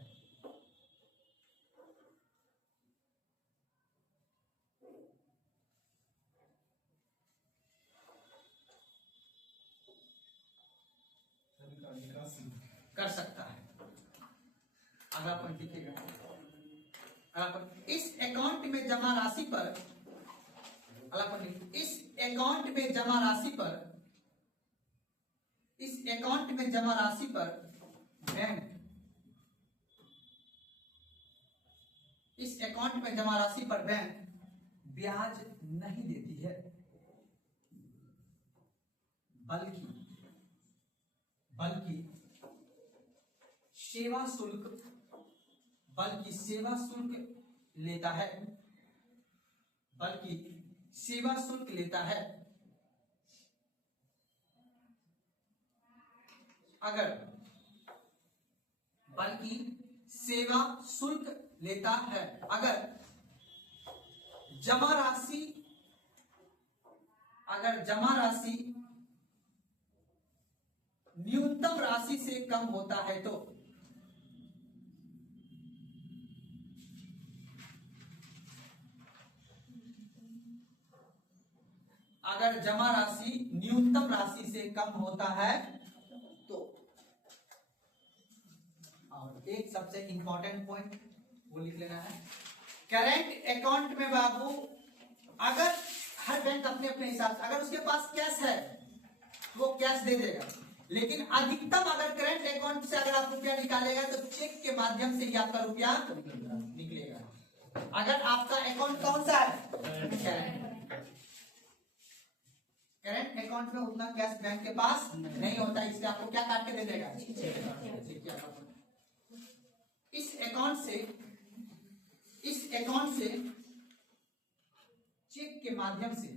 धन का निकासी कर सकता है। अगला पॉइंट लिखिएगा, अगला पॉइंट, इस अकाउंट में जमा राशि पर, अगला पॉइंट, इस अकाउंट में जमा राशि पर, इस अकाउंट में जमा राशि पर बैंक, इस अकाउंट में जमा राशि पर बैंक ब्याज नहीं देती है, बल्कि सेवा शुल्क लेता है, बल्कि सेवा शुल्क लेता है। अगर, बल्कि सेवा शुल्क लेता है अगर जमा राशि न्यूनतम राशि से कम होता है तो, अगर जमा राशि न्यूनतम राशि से कम होता है तो, और एक सबसे इंपॉर्टेंट पॉइंट वो लिख लेना है, करेंट अकाउंट में बाबू, अगर हर बैंक अपने अपने हिसाब से, अगर उसके पास कैश है वो कैश दे देगा, लेकिन अधिकतम अगर करेंट अकाउंट से अगर आप रुपया निकालेगा तो चेक के माध्यम से ही आपका रुपया निकलेगा। अगर आपका अकाउंट कौन सा है, करेंट अकाउंट में उतना कैश बैंक के पास नहीं होता, इसलिए आपको क्या काट के दे देगा, इस अकाउंट से चेक के माध्यम से,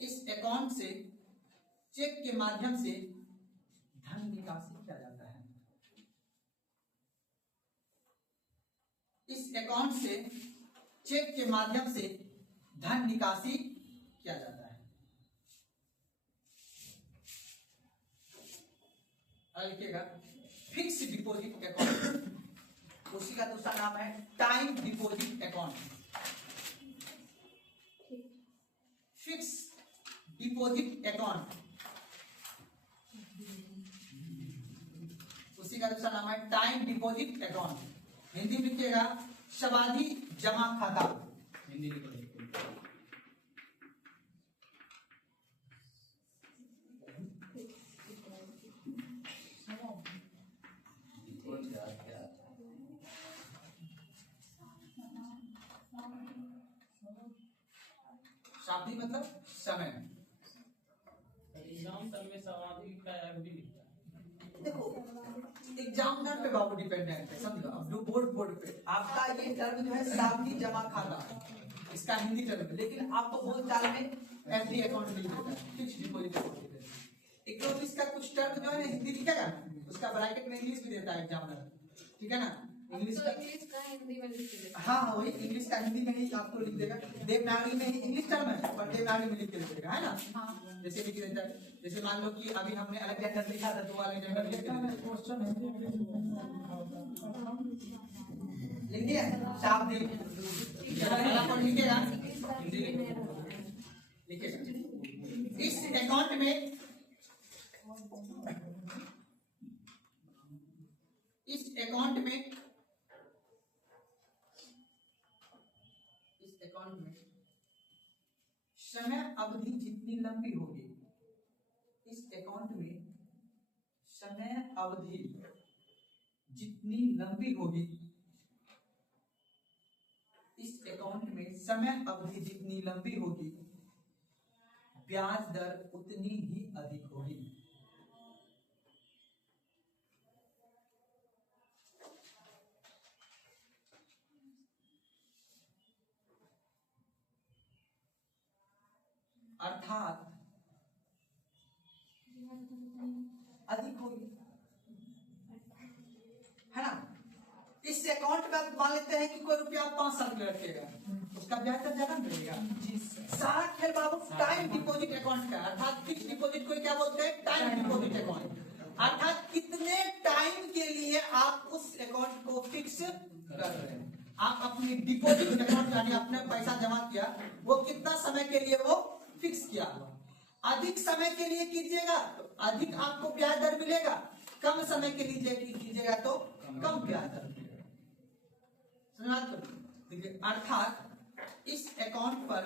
इस अकाउंट से चेक के माध्यम से धन निकासी किया जाता है, इस अकाउंट से चेक के माध्यम से धन निकासी किया जाता है। लिखिएगा फिक्स डिपॉजिट अकाउंट, उसी का दूसरा नाम है time deposit account, fix deposit account, उसी का दूसरा नाम है टाइम डिपॉजिट अकाउंट। हिंदी में लिखिएगा सावधि जमा खाता, हिंदी लिखो। शाब्दिक मतलब समय। एग्जाम में समाधि का भी लिखता है। देखो एग्जामिनर पे बाबू डिपेंडेंट है, समझो। अब बोर्ड पे आपका ये टर्म जो है सावधि जमा खाता, इसका हिंदी टर्म है, लेकिन आपको बोलचाल में एफडी अकाउंट मिल जाता है, फिक्स डिपॉजिट अकाउंट। इकोनॉमिक्स का कुछ टर्म जो है हिंदी लिखेगा, उसका ब्रैकेट में इंग्लिश भी देता है एग्जामिनर, ठीक है ना। इंग्लिश का हिंदी में लिख देगा। हाँ वही इंग्लिश का हिंदी में ही आपको लिख देगा, देवनागरी में ही इंग्लिश टर्म है पर देवनागरी में लिख के देगा, है ना। जैसे लिख देता है, जैसे मान लो कि अभी हमने अलेक्जेंडर लिखा था तो अलेक्जेंडर लिख के लिख दिया शाब्दिक लिखेगा, लिखेगा। इस अकाउंट में समय अवधि जितनी लंबी होगी, इस अकाउंट में समय अवधि जितनी लंबी होगी, इस अकाउंट में समय अवधि जितनी लंबी होगी, ब्याज दर उतनी ही अधिक होगी। अर्थात अधिक होगी, है ना। इस अकाउंट पे आप मान लेते हैं कि कोई रुपया आप 5 साल के लिए रखिएगा, उसका ब्याज दर ज्यादा मिलेगा। सारा खेल बाबू टाइम डिपॉजिट अकाउंट का, अर्थात फिक्स डिपॉजिट को क्या बोलते हैं, टाइम डिपॉजिट अकाउंट। अर्थात कितने टाइम के लिए आप उस अकाउंट को फिक्स कर रहे हैं। आप अपनी डिपॉजिट अकाउंट यानी अपने पैसा जमा किया, वो कितना समय के लिए वो फिक्स किया। अधिक समय के लिए कीजिएगा तो अधिक आपको ब्याज दर मिलेगा, कम समय के लिए कीजिएगा तो कम ब्याज दर मिलेगा। देखिए अर्थात इस अकाउंट पर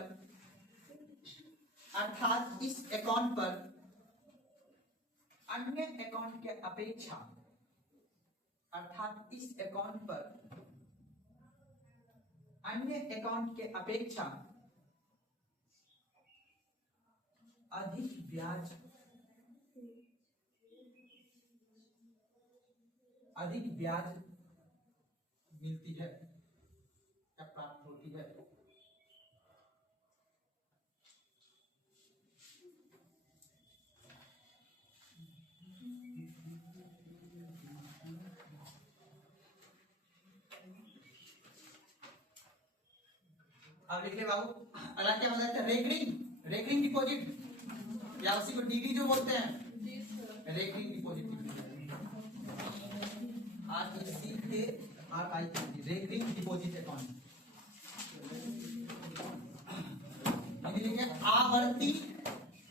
अन्य अकाउंट के अपेक्षा, अर्थात इस अकाउंट पर अन्य अकाउंट के अपेक्षा अधिक ब्याज मिलती है या प्राप्त होती है। अब लिखिए बाबू, अगला क्या बताते हैं, रेकरिंग डिपॉजिट या उसी को डीडी जो बोलते हैं, recurring deposit. Recurring deposit account लिखिए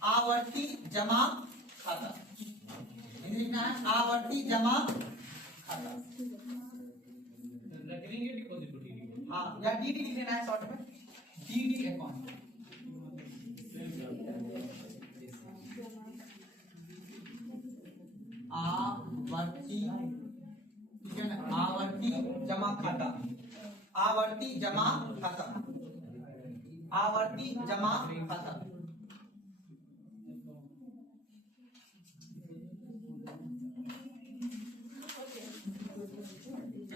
आवर्ती जमा खाता, लिखना है आवर्ती जमा खाता। रेकरिंग डिपॉजिट को डीडी, हाँ या डीडी लिख लेना है शॉर्ट में, डीडी अकाउंट। आवर्ती, ठीक है ना, आवर्ती जमा खाता, आवर्ती जमा खाता, आवर्ती जमा खाता।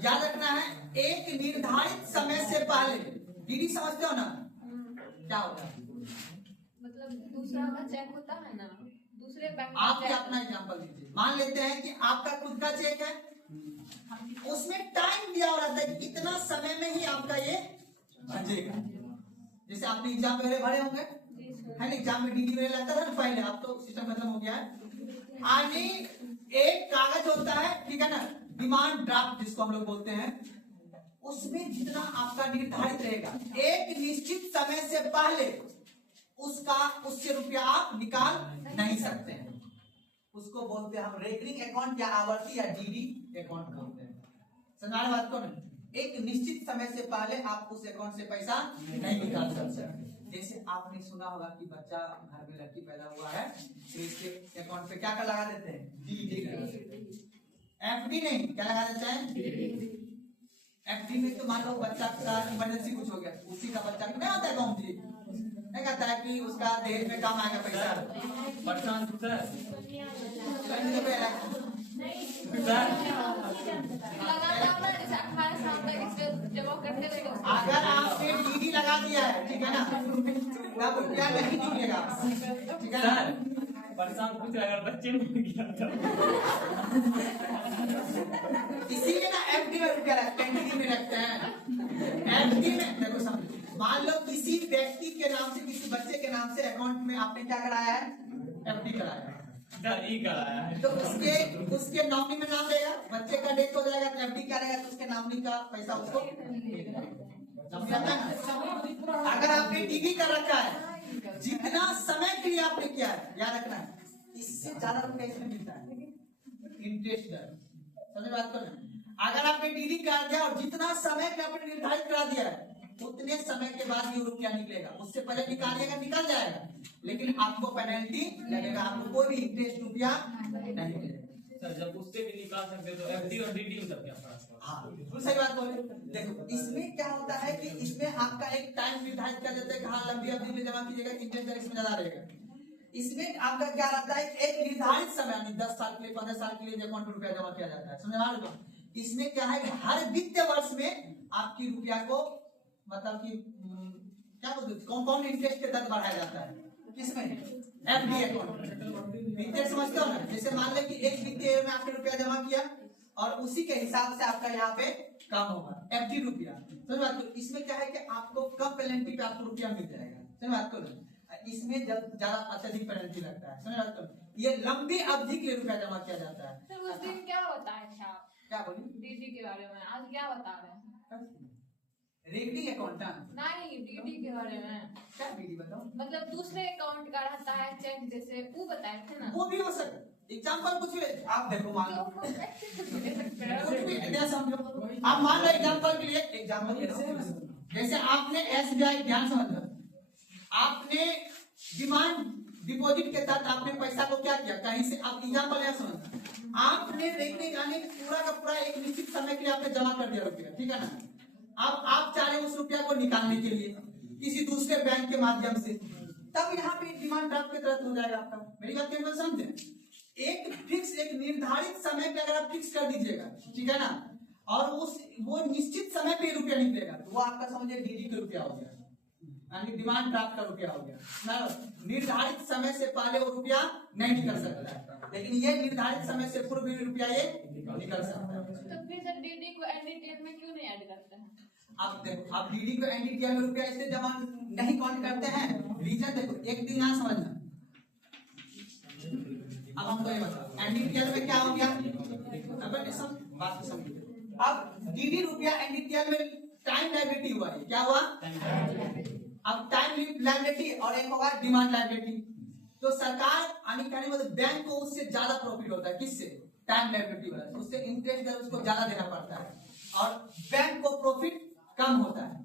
याद रखना है एक निर्धारित समय से पहले, डीडी समझते हो ना क्या होता है, मतलब दूसरा का चेक होता है ना, दूसरे बैंक आप अपना एग्जांपल दीजिए। मान लेते हैं कि आपका खुद का चेक है, उसमें टाइम दिया हो रहता है कि इतना समय में ही आपका ये बचेगा। जैसे आपने एग्जाम वगैरह भरे होंगे, है ना, एग्जाम में डीडी वगैरह लगता था ना पहले, अब तो सिस्टम खत्म हो गया है। आगे एक कागज होता है, ठीक है ना, डिमांड ड्राफ्ट जिसको हम लोग बोलते हैं, उसमें जितना आपका निर्धारित रहेगा एक निश्चित समय से पहले उससे रुपया आप निकाल नहीं सकते हैं, उसको बोलते हैं हम रेकरिंग अकाउंट या आवर्ती या डीडी अकाउंट बोलते हैं। समझ बात को नहीं, एक निश्चित समय से पहले आप उस अकाउंट से पैसा नहीं निकाल सकते। जैसे आपने सुना होगा कि बच्चा घर में लड़की पैदा हुआ है तो इसके अकाउंट पे क्या कर लगा देते हैं, डीडी। एफडी नहीं, क्या लगा देते हैं, एफडी में तो मान लो बच्चा का इमरजेंसी कुछ हो गया, उसी का बच्चा नहीं होता है अकाउंट, नहीं कहता है कि उसका दहेज में काम आएगा पैसा। अगर आपने डीडी लगा दिया है, ठीक है ना, तब रुपया नहीं निकलेगा, ठीक है ना। परेशान कुछ अगर बच्चे में इसीलिए ना एफडी में रुपया रखते हैं, डीडी में रखते हैं। एफडी में देखो समझो, मान लो किसी व्यक्ति के नाम से, किसी बच्चे के नाम से अकाउंट में आपने क्या कराया है, एफडी कराया है, तो उसके नॉमिनी में नाम देगा, बच्चे का डेथ हो जाएगा तो एफडी क्या रहेगा, तो उसके नॉमिनी का पैसा उसको। अगर आपने डीडी कर रखा है, जितना समय के लिए आपने किया है, याद रखना है, इससे ज्यादा रुपया इसमें मिलता है इंटरेस्ट दर। समझ बात को ना, अगर आपने डीडी कर दिया और जितना समय पे आपने निर्धारित करा दिया है, उतने समय के बाद ये रुपया निकलेगा, उससे पहले निकालिएगा निकल जाएगा, लेकिन आपको पेनल्टी लगेगा, आपको कोई भी इंटरेस्ट रुपया नहीं मिलेगा। सर जब उससे भी निकाल सकते तो एफडी और डीडी में सब क्या फर्क है? हाँ बिल्कुल सही बात बोले। देखो इसमें क्या होता है कि इसमें आपका एक टाइम निर्धारित कर देते हैं कि हाँ लंबी अवधि में जमा कीजिएगा, इंटरेस्ट दर इसमें ज्यादा रहेगा। इसमें आपका क्या रहता है, एक निर्धारित समय यानी 10 साल के लिए 15 साल के लिए अकाउंट में रुपया जमा किया जाता है। समझ आ रहा है? इसमें क्या है कि हर वित्तीय वर्ष में आपकी रुपया को मतलब कि क्या बोलते हैं, कंपाउंड इंटरेस्ट के दर बढ़ाया जाता है। किसमें एफडी अकाउंट में। वित्तीय समझते हो ना, जैसे मान लो कि एक वित्तीय में आपने रुपया जमा किया और उसी के हिसाब से आपका यहाँ पे काम होगा एफडी रुपया। समझ बात को, इसमें क्या है कि आपको कम पेनल्टी पे आपको रुपया मिल जाएगा। समझ बात को, इसमें जब ज्यादा अत्यधिक पेनल्टी लगता है। समझ बात को, ये लंबी अवधि के लिए रुपया जमा किया जाता है। सर उस दिन क्या बताए थे आप क्या बोली डीडी के बारे में, आज क्या बता रहे हैं? रेकरिंग अकाउंट नहीं, डीडी के बारे में। क्या डीडी बताओ, मतलब दूसरे अकाउंट का रहता है चेक, जैसे वो बताए थे ना। वो भी हो सकता है। एग्जाम्पल कुछ भी आप देखो, मान लो तो हम ऐसे कुछ ले सकते हैं। कुछ भी ऐसा समझो। आप मान लो एग्जाम्पल के लिए, एग्जाम्पल जैसे आपने एसबीआई, ध्यान समझो, आपने डिमांड डिपॉजिट के तहत आपने पैसा को क्या किया, कहीं से आप एग्जाम्पल यह समझना, आपने रेकरिंग यानी पूरा का पूरा एक निश्चित समय के लिए आपने जमा कर दिया रुपया, ठीक है ना। अब आप चाह रहे उस रुपया को निकालने के लिए किसी दूसरे बैंक के माध्यम से, तब यहाँ पे डिमांड ड्राफ्ट के तहत हो जाएगा आपका। मेरी बात को समझे, एक फिक्स एक निर्धारित समय पे अगर आप फिक्स कर दीजिएगा, ठीक है ना, और वो निश्चित समय पे रुपया निकलेगा, तो वो आपका समझिए डीडी का रुपया हो गया, यानी डिमांड ड्राफ्ट का रुपया हो गया ना। निर्धारित समय से पहले वो रुपया नहीं निकल सकता है, लेकिन ये निर्धारित समय से पूर्व भी रुपया ये निकल सकता है। तो फिर सर डीडी को एनडीटीएल में क्यों नहीं ऐड करते हैं? आप देखो, आप डीडी को एनडीटीएल में रुपया इसलिए जमा नहीं काउंट करते हैं, रीजन देखो, एक दिन यहाँ समझना। अब हमको ये बताओ एनडीटीएल में क्या हो गया, अब सब बात समझिए। अब डीडी रुपया एनडीटीएल में टाइम लायबिलिटी हुआ है, क्या हुआ, अब टाइम लायबिलिटी और एक होगा डिमांड लायबिलिटी। तो सरकार यानी कहने मतलब बैंक को उससे ज्यादा प्रॉफिट होता है, किससे, टाइम लायबिलिटी वाला, उससे इंटरेस्ट दर उसको ज्यादा देना पड़ता है और बैंक को प्रॉफिट कम होता है।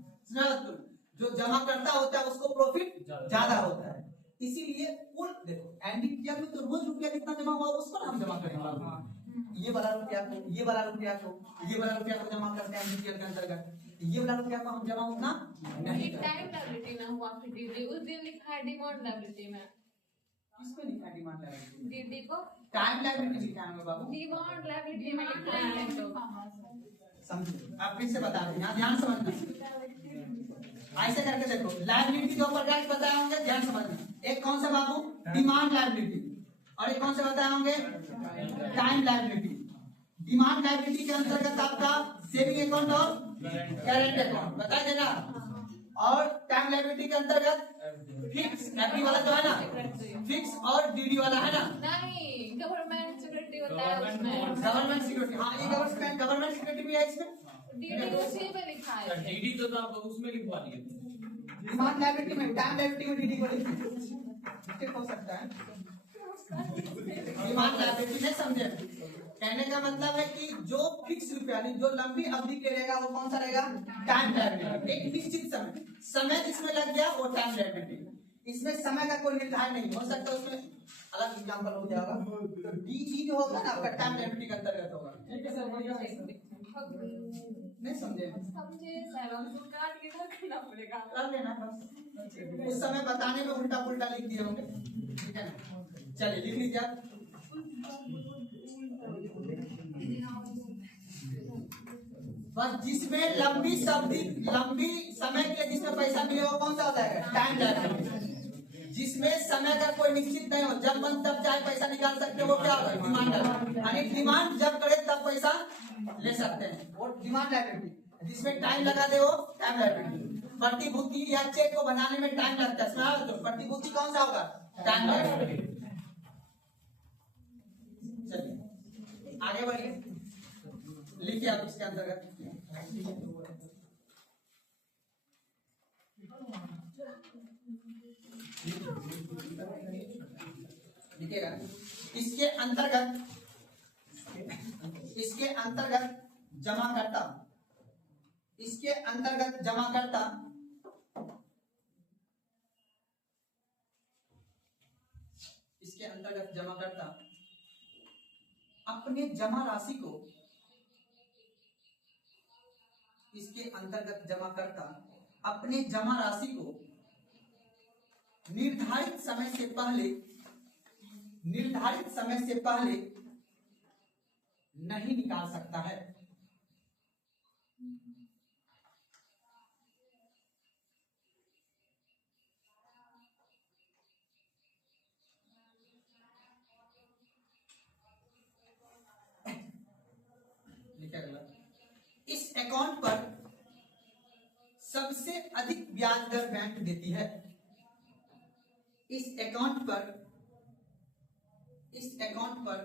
जो जमा करता होता है उसको प्रॉफिट ज्यादा होता है। इसीलिए कुल देखो एनडीटीएल में तो रोज रुपया कितना जमा हुआ उसको हम जमा करेंगे, ये वाला रुपया को, ये वाला रुपया को, ये वाला रुपया को जमा करते हैं एनडीटीएल के अंतर्गत, ये वाला रुपया को हम जमा उतना नहीं करते। टाइम लायबिलिटी में हुआ फिर डीडी, उस दिन लिखा है डिमांड लायबिलिटी में। किसमें लिखा है डिमांड लायबिलिटी, डीडी को टाइम लायबिलिटी लिखा है बाबू, डिमांड लायबिलिटी में लिखा है। तो समझो, आप फिर से बता दें, यहाँ ध्यान समझना, ऐसे करके देखो, लायबिलिटी दो प्रकार के बताए होंगे, ध्यान समझना। एक कौन सा बाबू, डिमांड लायबिलिटी, और एक कौन से बताए होंगे, टाइम लायबिलिटी। डिमांड लायबिलिटी के अंतर्गत आपका सेविंग अकाउंट और करेंट अकाउंट बता देना, और टाइम लायबिलिटी के अंतर्गत फिक्स एफडी वाला जो है ना, फिक्स और डीडी वाला है ना, नहीं, गवर्नमेंट सिक्योरिटी होता है उसमें। गवर्नमेंट सिक्योरिटी, हाँ ये गवर्नमेंट सिक्योरिटी भी है इसमें, डीडी उसी में लिखा है। डीडी तो आप उसमें लिखवा दिए। डिमांड लायबिलिटी में, टाइम लायबिलिटी में डीडी को लिखिए, ठीक हो सकता है। डिमांड लायबिलिटी नहीं समझे, कहने का मतलब है कि जो फिक्स रुपया जो लंबी अवधि के रहेगा वो कौन सा रहेगा, टाइम लायबिलिटी, एक निश्चित समय जिसमें लग गया वो टाइम लायबिलिटी। इसमें समय का कोई निर्धारण नहीं हो सकता, उसमें अलग एग्जांपल हो जाएगा। तो डीजी जो होगा ना आपका टाइम लायबिलिटी के अंतर्गत होगा। ठीक है सर, बढ़िया है। नहीं समझे, समझे सर, हमको काट के रखना पड़ेगा। कर लेना बस, उस समय बताने में उल्टा पुल्टा लिख दिए होंगे, ठीक है ना। चलिए लिख लीजिए आप, बस जिसमें लंबी समय के लिए जिसमें पैसा मिले वो कौन सा होता है, टाइम लायबिलिटी। जिसमें समय का कोई निश्चित नहीं हो, जब मन तब चाहे पैसा निकाल सकते हैं, वो क्या होता है, डिमांड, यानी डिमांड जब करे तब पैसा ले सकते हैं, वो डिमांड लायबिलिटी। जिसमें टाइम लगा दे वो टाइम लायबिलिटी। प्रतिभूति या चेक को बनाने में टाइम लगता है, तो प्रतिभूति कौन सा होगा, टाइम लायबिलिटी। चलिए आगे बढ़िए, लिखिए आप इसके अंतर्गत, लिखिएगा इसके अंतर्गत जमाकर्ता, इसके अंतर्गत जमाकर्ता अपने जमा राशि को, इसके अंतर्गत जमाकर्ता अपने जमा राशि को निर्धारित समय से पहले नहीं निकाल सकता है। इस अकाउंट पर सबसे अधिक ब्याज दर बैंक देती है। इस अकाउंट पर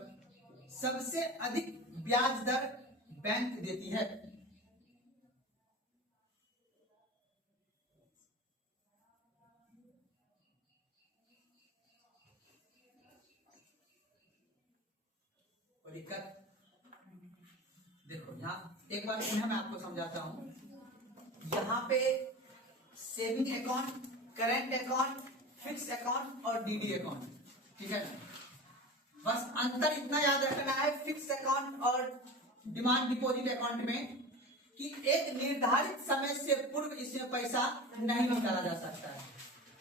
सबसे अधिक ब्याज दर बैंक देती है। और दिक्कत देखो यहाँ एक बार पुनः मैं आपको समझाता हूं। यहाँ पे saving account, current account, fix account और डीडी अकाउंट, ठीक है ना। बस अंतर इतना याद रखना है फिक्स अकाउंट और डिमांड डिपॉजिट अकाउंट में कि एक निर्धारित समय से पूर्व इसमें पैसा नहीं निकाला जा सकता है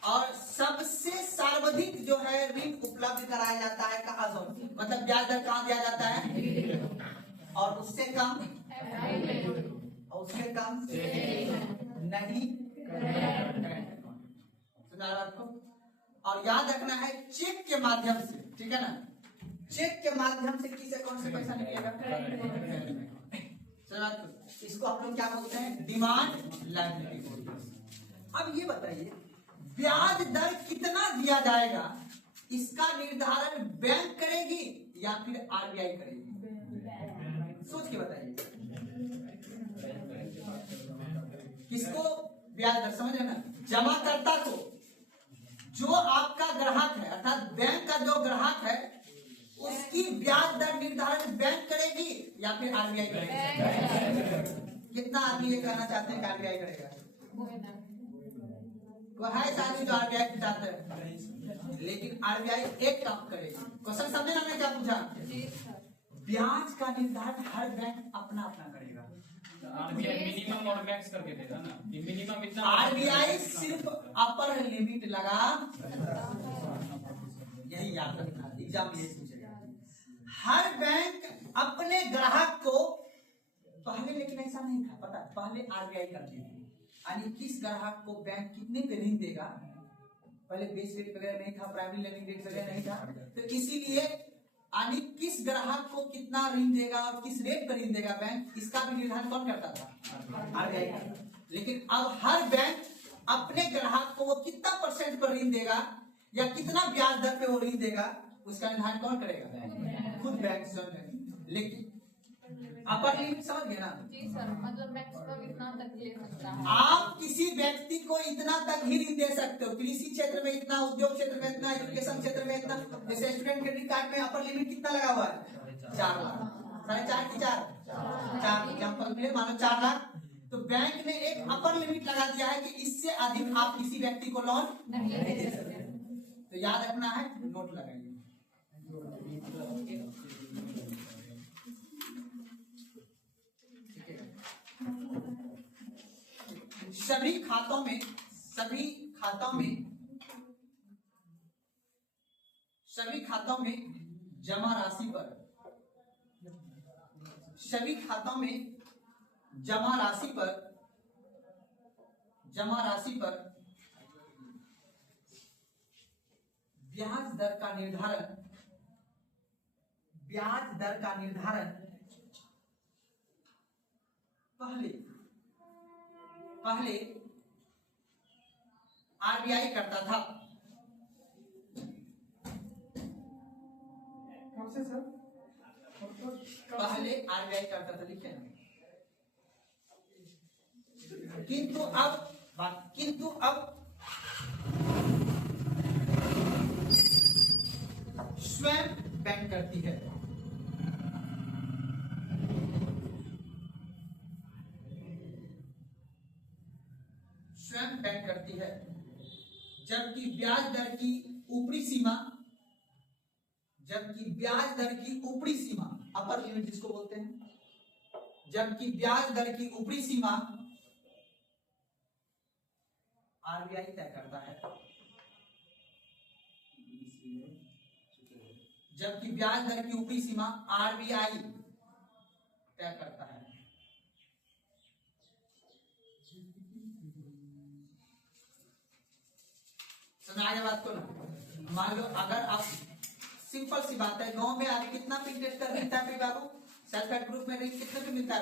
और सबसे सर्वाधिक जो है ऋण उपलब्ध कराया जाता है कहाँ से, मतलब ब्याज दर कहाँ दिया जाता है और उससे कम नहीं सुना आपको। और याद रखना है चेक के माध्यम से, ठीक है ना, चेक के माध्यम से किस अकाउंट से पैसा निकलेगा। इसको हम लोग क्या बोलते हैं, डिमांड लायबिलिटी। अब ये बताइए ब्याज दर कितना दिया जाएगा इसका निर्धारण बैंक करेगी या फिर आरबीआई करेगी, सोच के बताइए। किसको ब्याज दर समझ रहे ना, जमाकर्ता को, जो आपका ग्राहक है अर्थात बैंक का जो ग्राहक है उसकी ब्याज दर निर्धारण बैंक करेगी या फिर आरबीआई करेगी। कितना आदमी ये कहना चाहते हैं कि आरबीआई करेगा, वो है आदमी जो आरबीआई चाहते हैं, लेकिन आरबीआई एक काम करेगी। क्वेश्चन समझे ना, मैंने क्या पूछा, ब्याज का निर्धारण हर बैंक अपना अपना करेगा। आरबीआई मिनिमम और मैक्स करके देगा ना, कि मिनिमम इतना, आरबीआई सिर्फ अपर लिमिट लगा, यही याद रखना, एग्जाम ये पूछेगा। हर बैंक अपने ग्राहक को पहले, लेकिन ऐसा नहीं था, पता पहले आरबीआई करती थी, यानी किस ग्राहक को बैंक कितने पे ऋण देगा, पहले बेस रेट वगैरह नहीं था, प्राइमरी लेंडिंग रेट वगैरह नहीं था, तो इसीलिए यानी किस ग्राहक को कितना ऋण देगा और किस रेट पर ऋण देगा बैंक, इसका भी निर्धारण कौन करता था, आरबीआई। लेकिन अब हर बैंक अपने ग्राहक को वो कितना परसेंट पर ऋण देगा या कितना ब्याज दर पे वो ऋण देगा, उसका निर्धारण कौन करेगा, खुद बैंक स्वयं। लेकिन अपर लिमिट समझ गए ना, जी सर, मतलब मैक्सिमम इतना तक ले सकता है। आप किसी व्यक्ति को इतना तक ही ऋण दे सकते हो, कृषि क्षेत्र में इतना, उद्योग क्षेत्र में इतना, एजुकेशन क्षेत्र में इतना। जैसे स्टूडेंट क्रेडिट कार्ड में अपर लिमिट कितना लगा हुआ है, 4 लाख, 4.5 की 4 एग्जाम्पल मिले, मानो 4 लाख, तो बैंक ने एक अपर लिमिट लगा दिया है कि इससे अधिक आप किसी व्यक्ति को लोन नहीं दे सकते। तो याद रखना है, नोट लगाइए। सभी खातों में जमा राशि पर ब्याज दर का निर्धारण पहले आरबीआई करता था। कब से सर? पहले आरबीआई करता था, लिखे ना। किंतु अब स्वयं बैंक करती है। स्वयं बैंक करती है, जबकि ब्याज दर की ऊपरी सीमा अपर लिमिट जिसको बोलते हैं, जबकि ब्याज दर की ऊपरी सीमा आरबीआई तय करता है। जबकि ब्याज दर की ऊपरी सीमा आरबीआई तय करता है। समझ आगे बात को ना। मान लो अगर आप, सिंपल सी बात है, गांव में आज कितना इंटरेस्ट कर मिलता है बाबू, सेल्फ हेल्प ग्रुप में ऋण कितने पे मिलता है?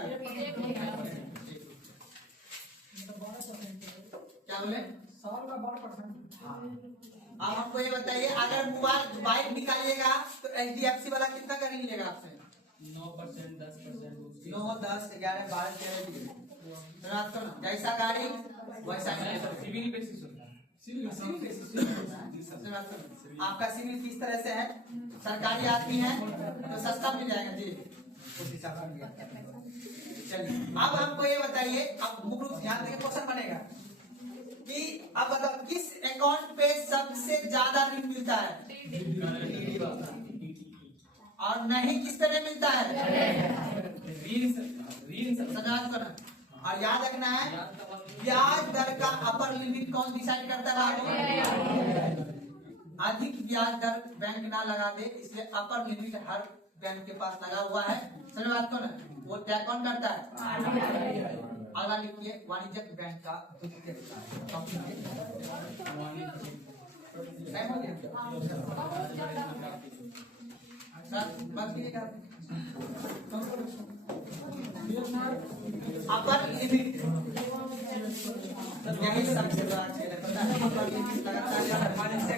मतलब 12%। क्या बोले? साल का 12%। अब हमको ये बताइए, अगर मोबाइल बाइक निकालिएगा तो HDFC वाला कितना का ऋण लेगा आपसे? 9%, 10%। 9, 10, 11, 12, 13 जैसा गाड़ी वैसा सिविल बेसिस होता है। आपका सिविल किस तरह से है? सरकारी आदमी है तो सस्ता मिल जाएगा जी, उस हिसाब से मिल जाएगा। चलिए अब हमको ये बताइए, अब मुख्य रूप ध्यान देंगे, क्वेश्चन बनेगा कि अब बताओ किस अकाउंट पे सबसे ज्यादा ऋण मिलता है और नहीं किस पे नहीं मिलता है? और याद रखना है, ब्याज दर का अपर लिमिट कौन डिसाइड करता है? अधिक ब्याज दर बैंक ना लगा दे, इसलिए अपर लिमिट हर बैंक के पास लगा हुआ है। समझ बात को ना? वो तय कौन करता है? अगला लिखिए, वाणिज्यिक बैंक का अपर लिमिट यही सबसे बड़ा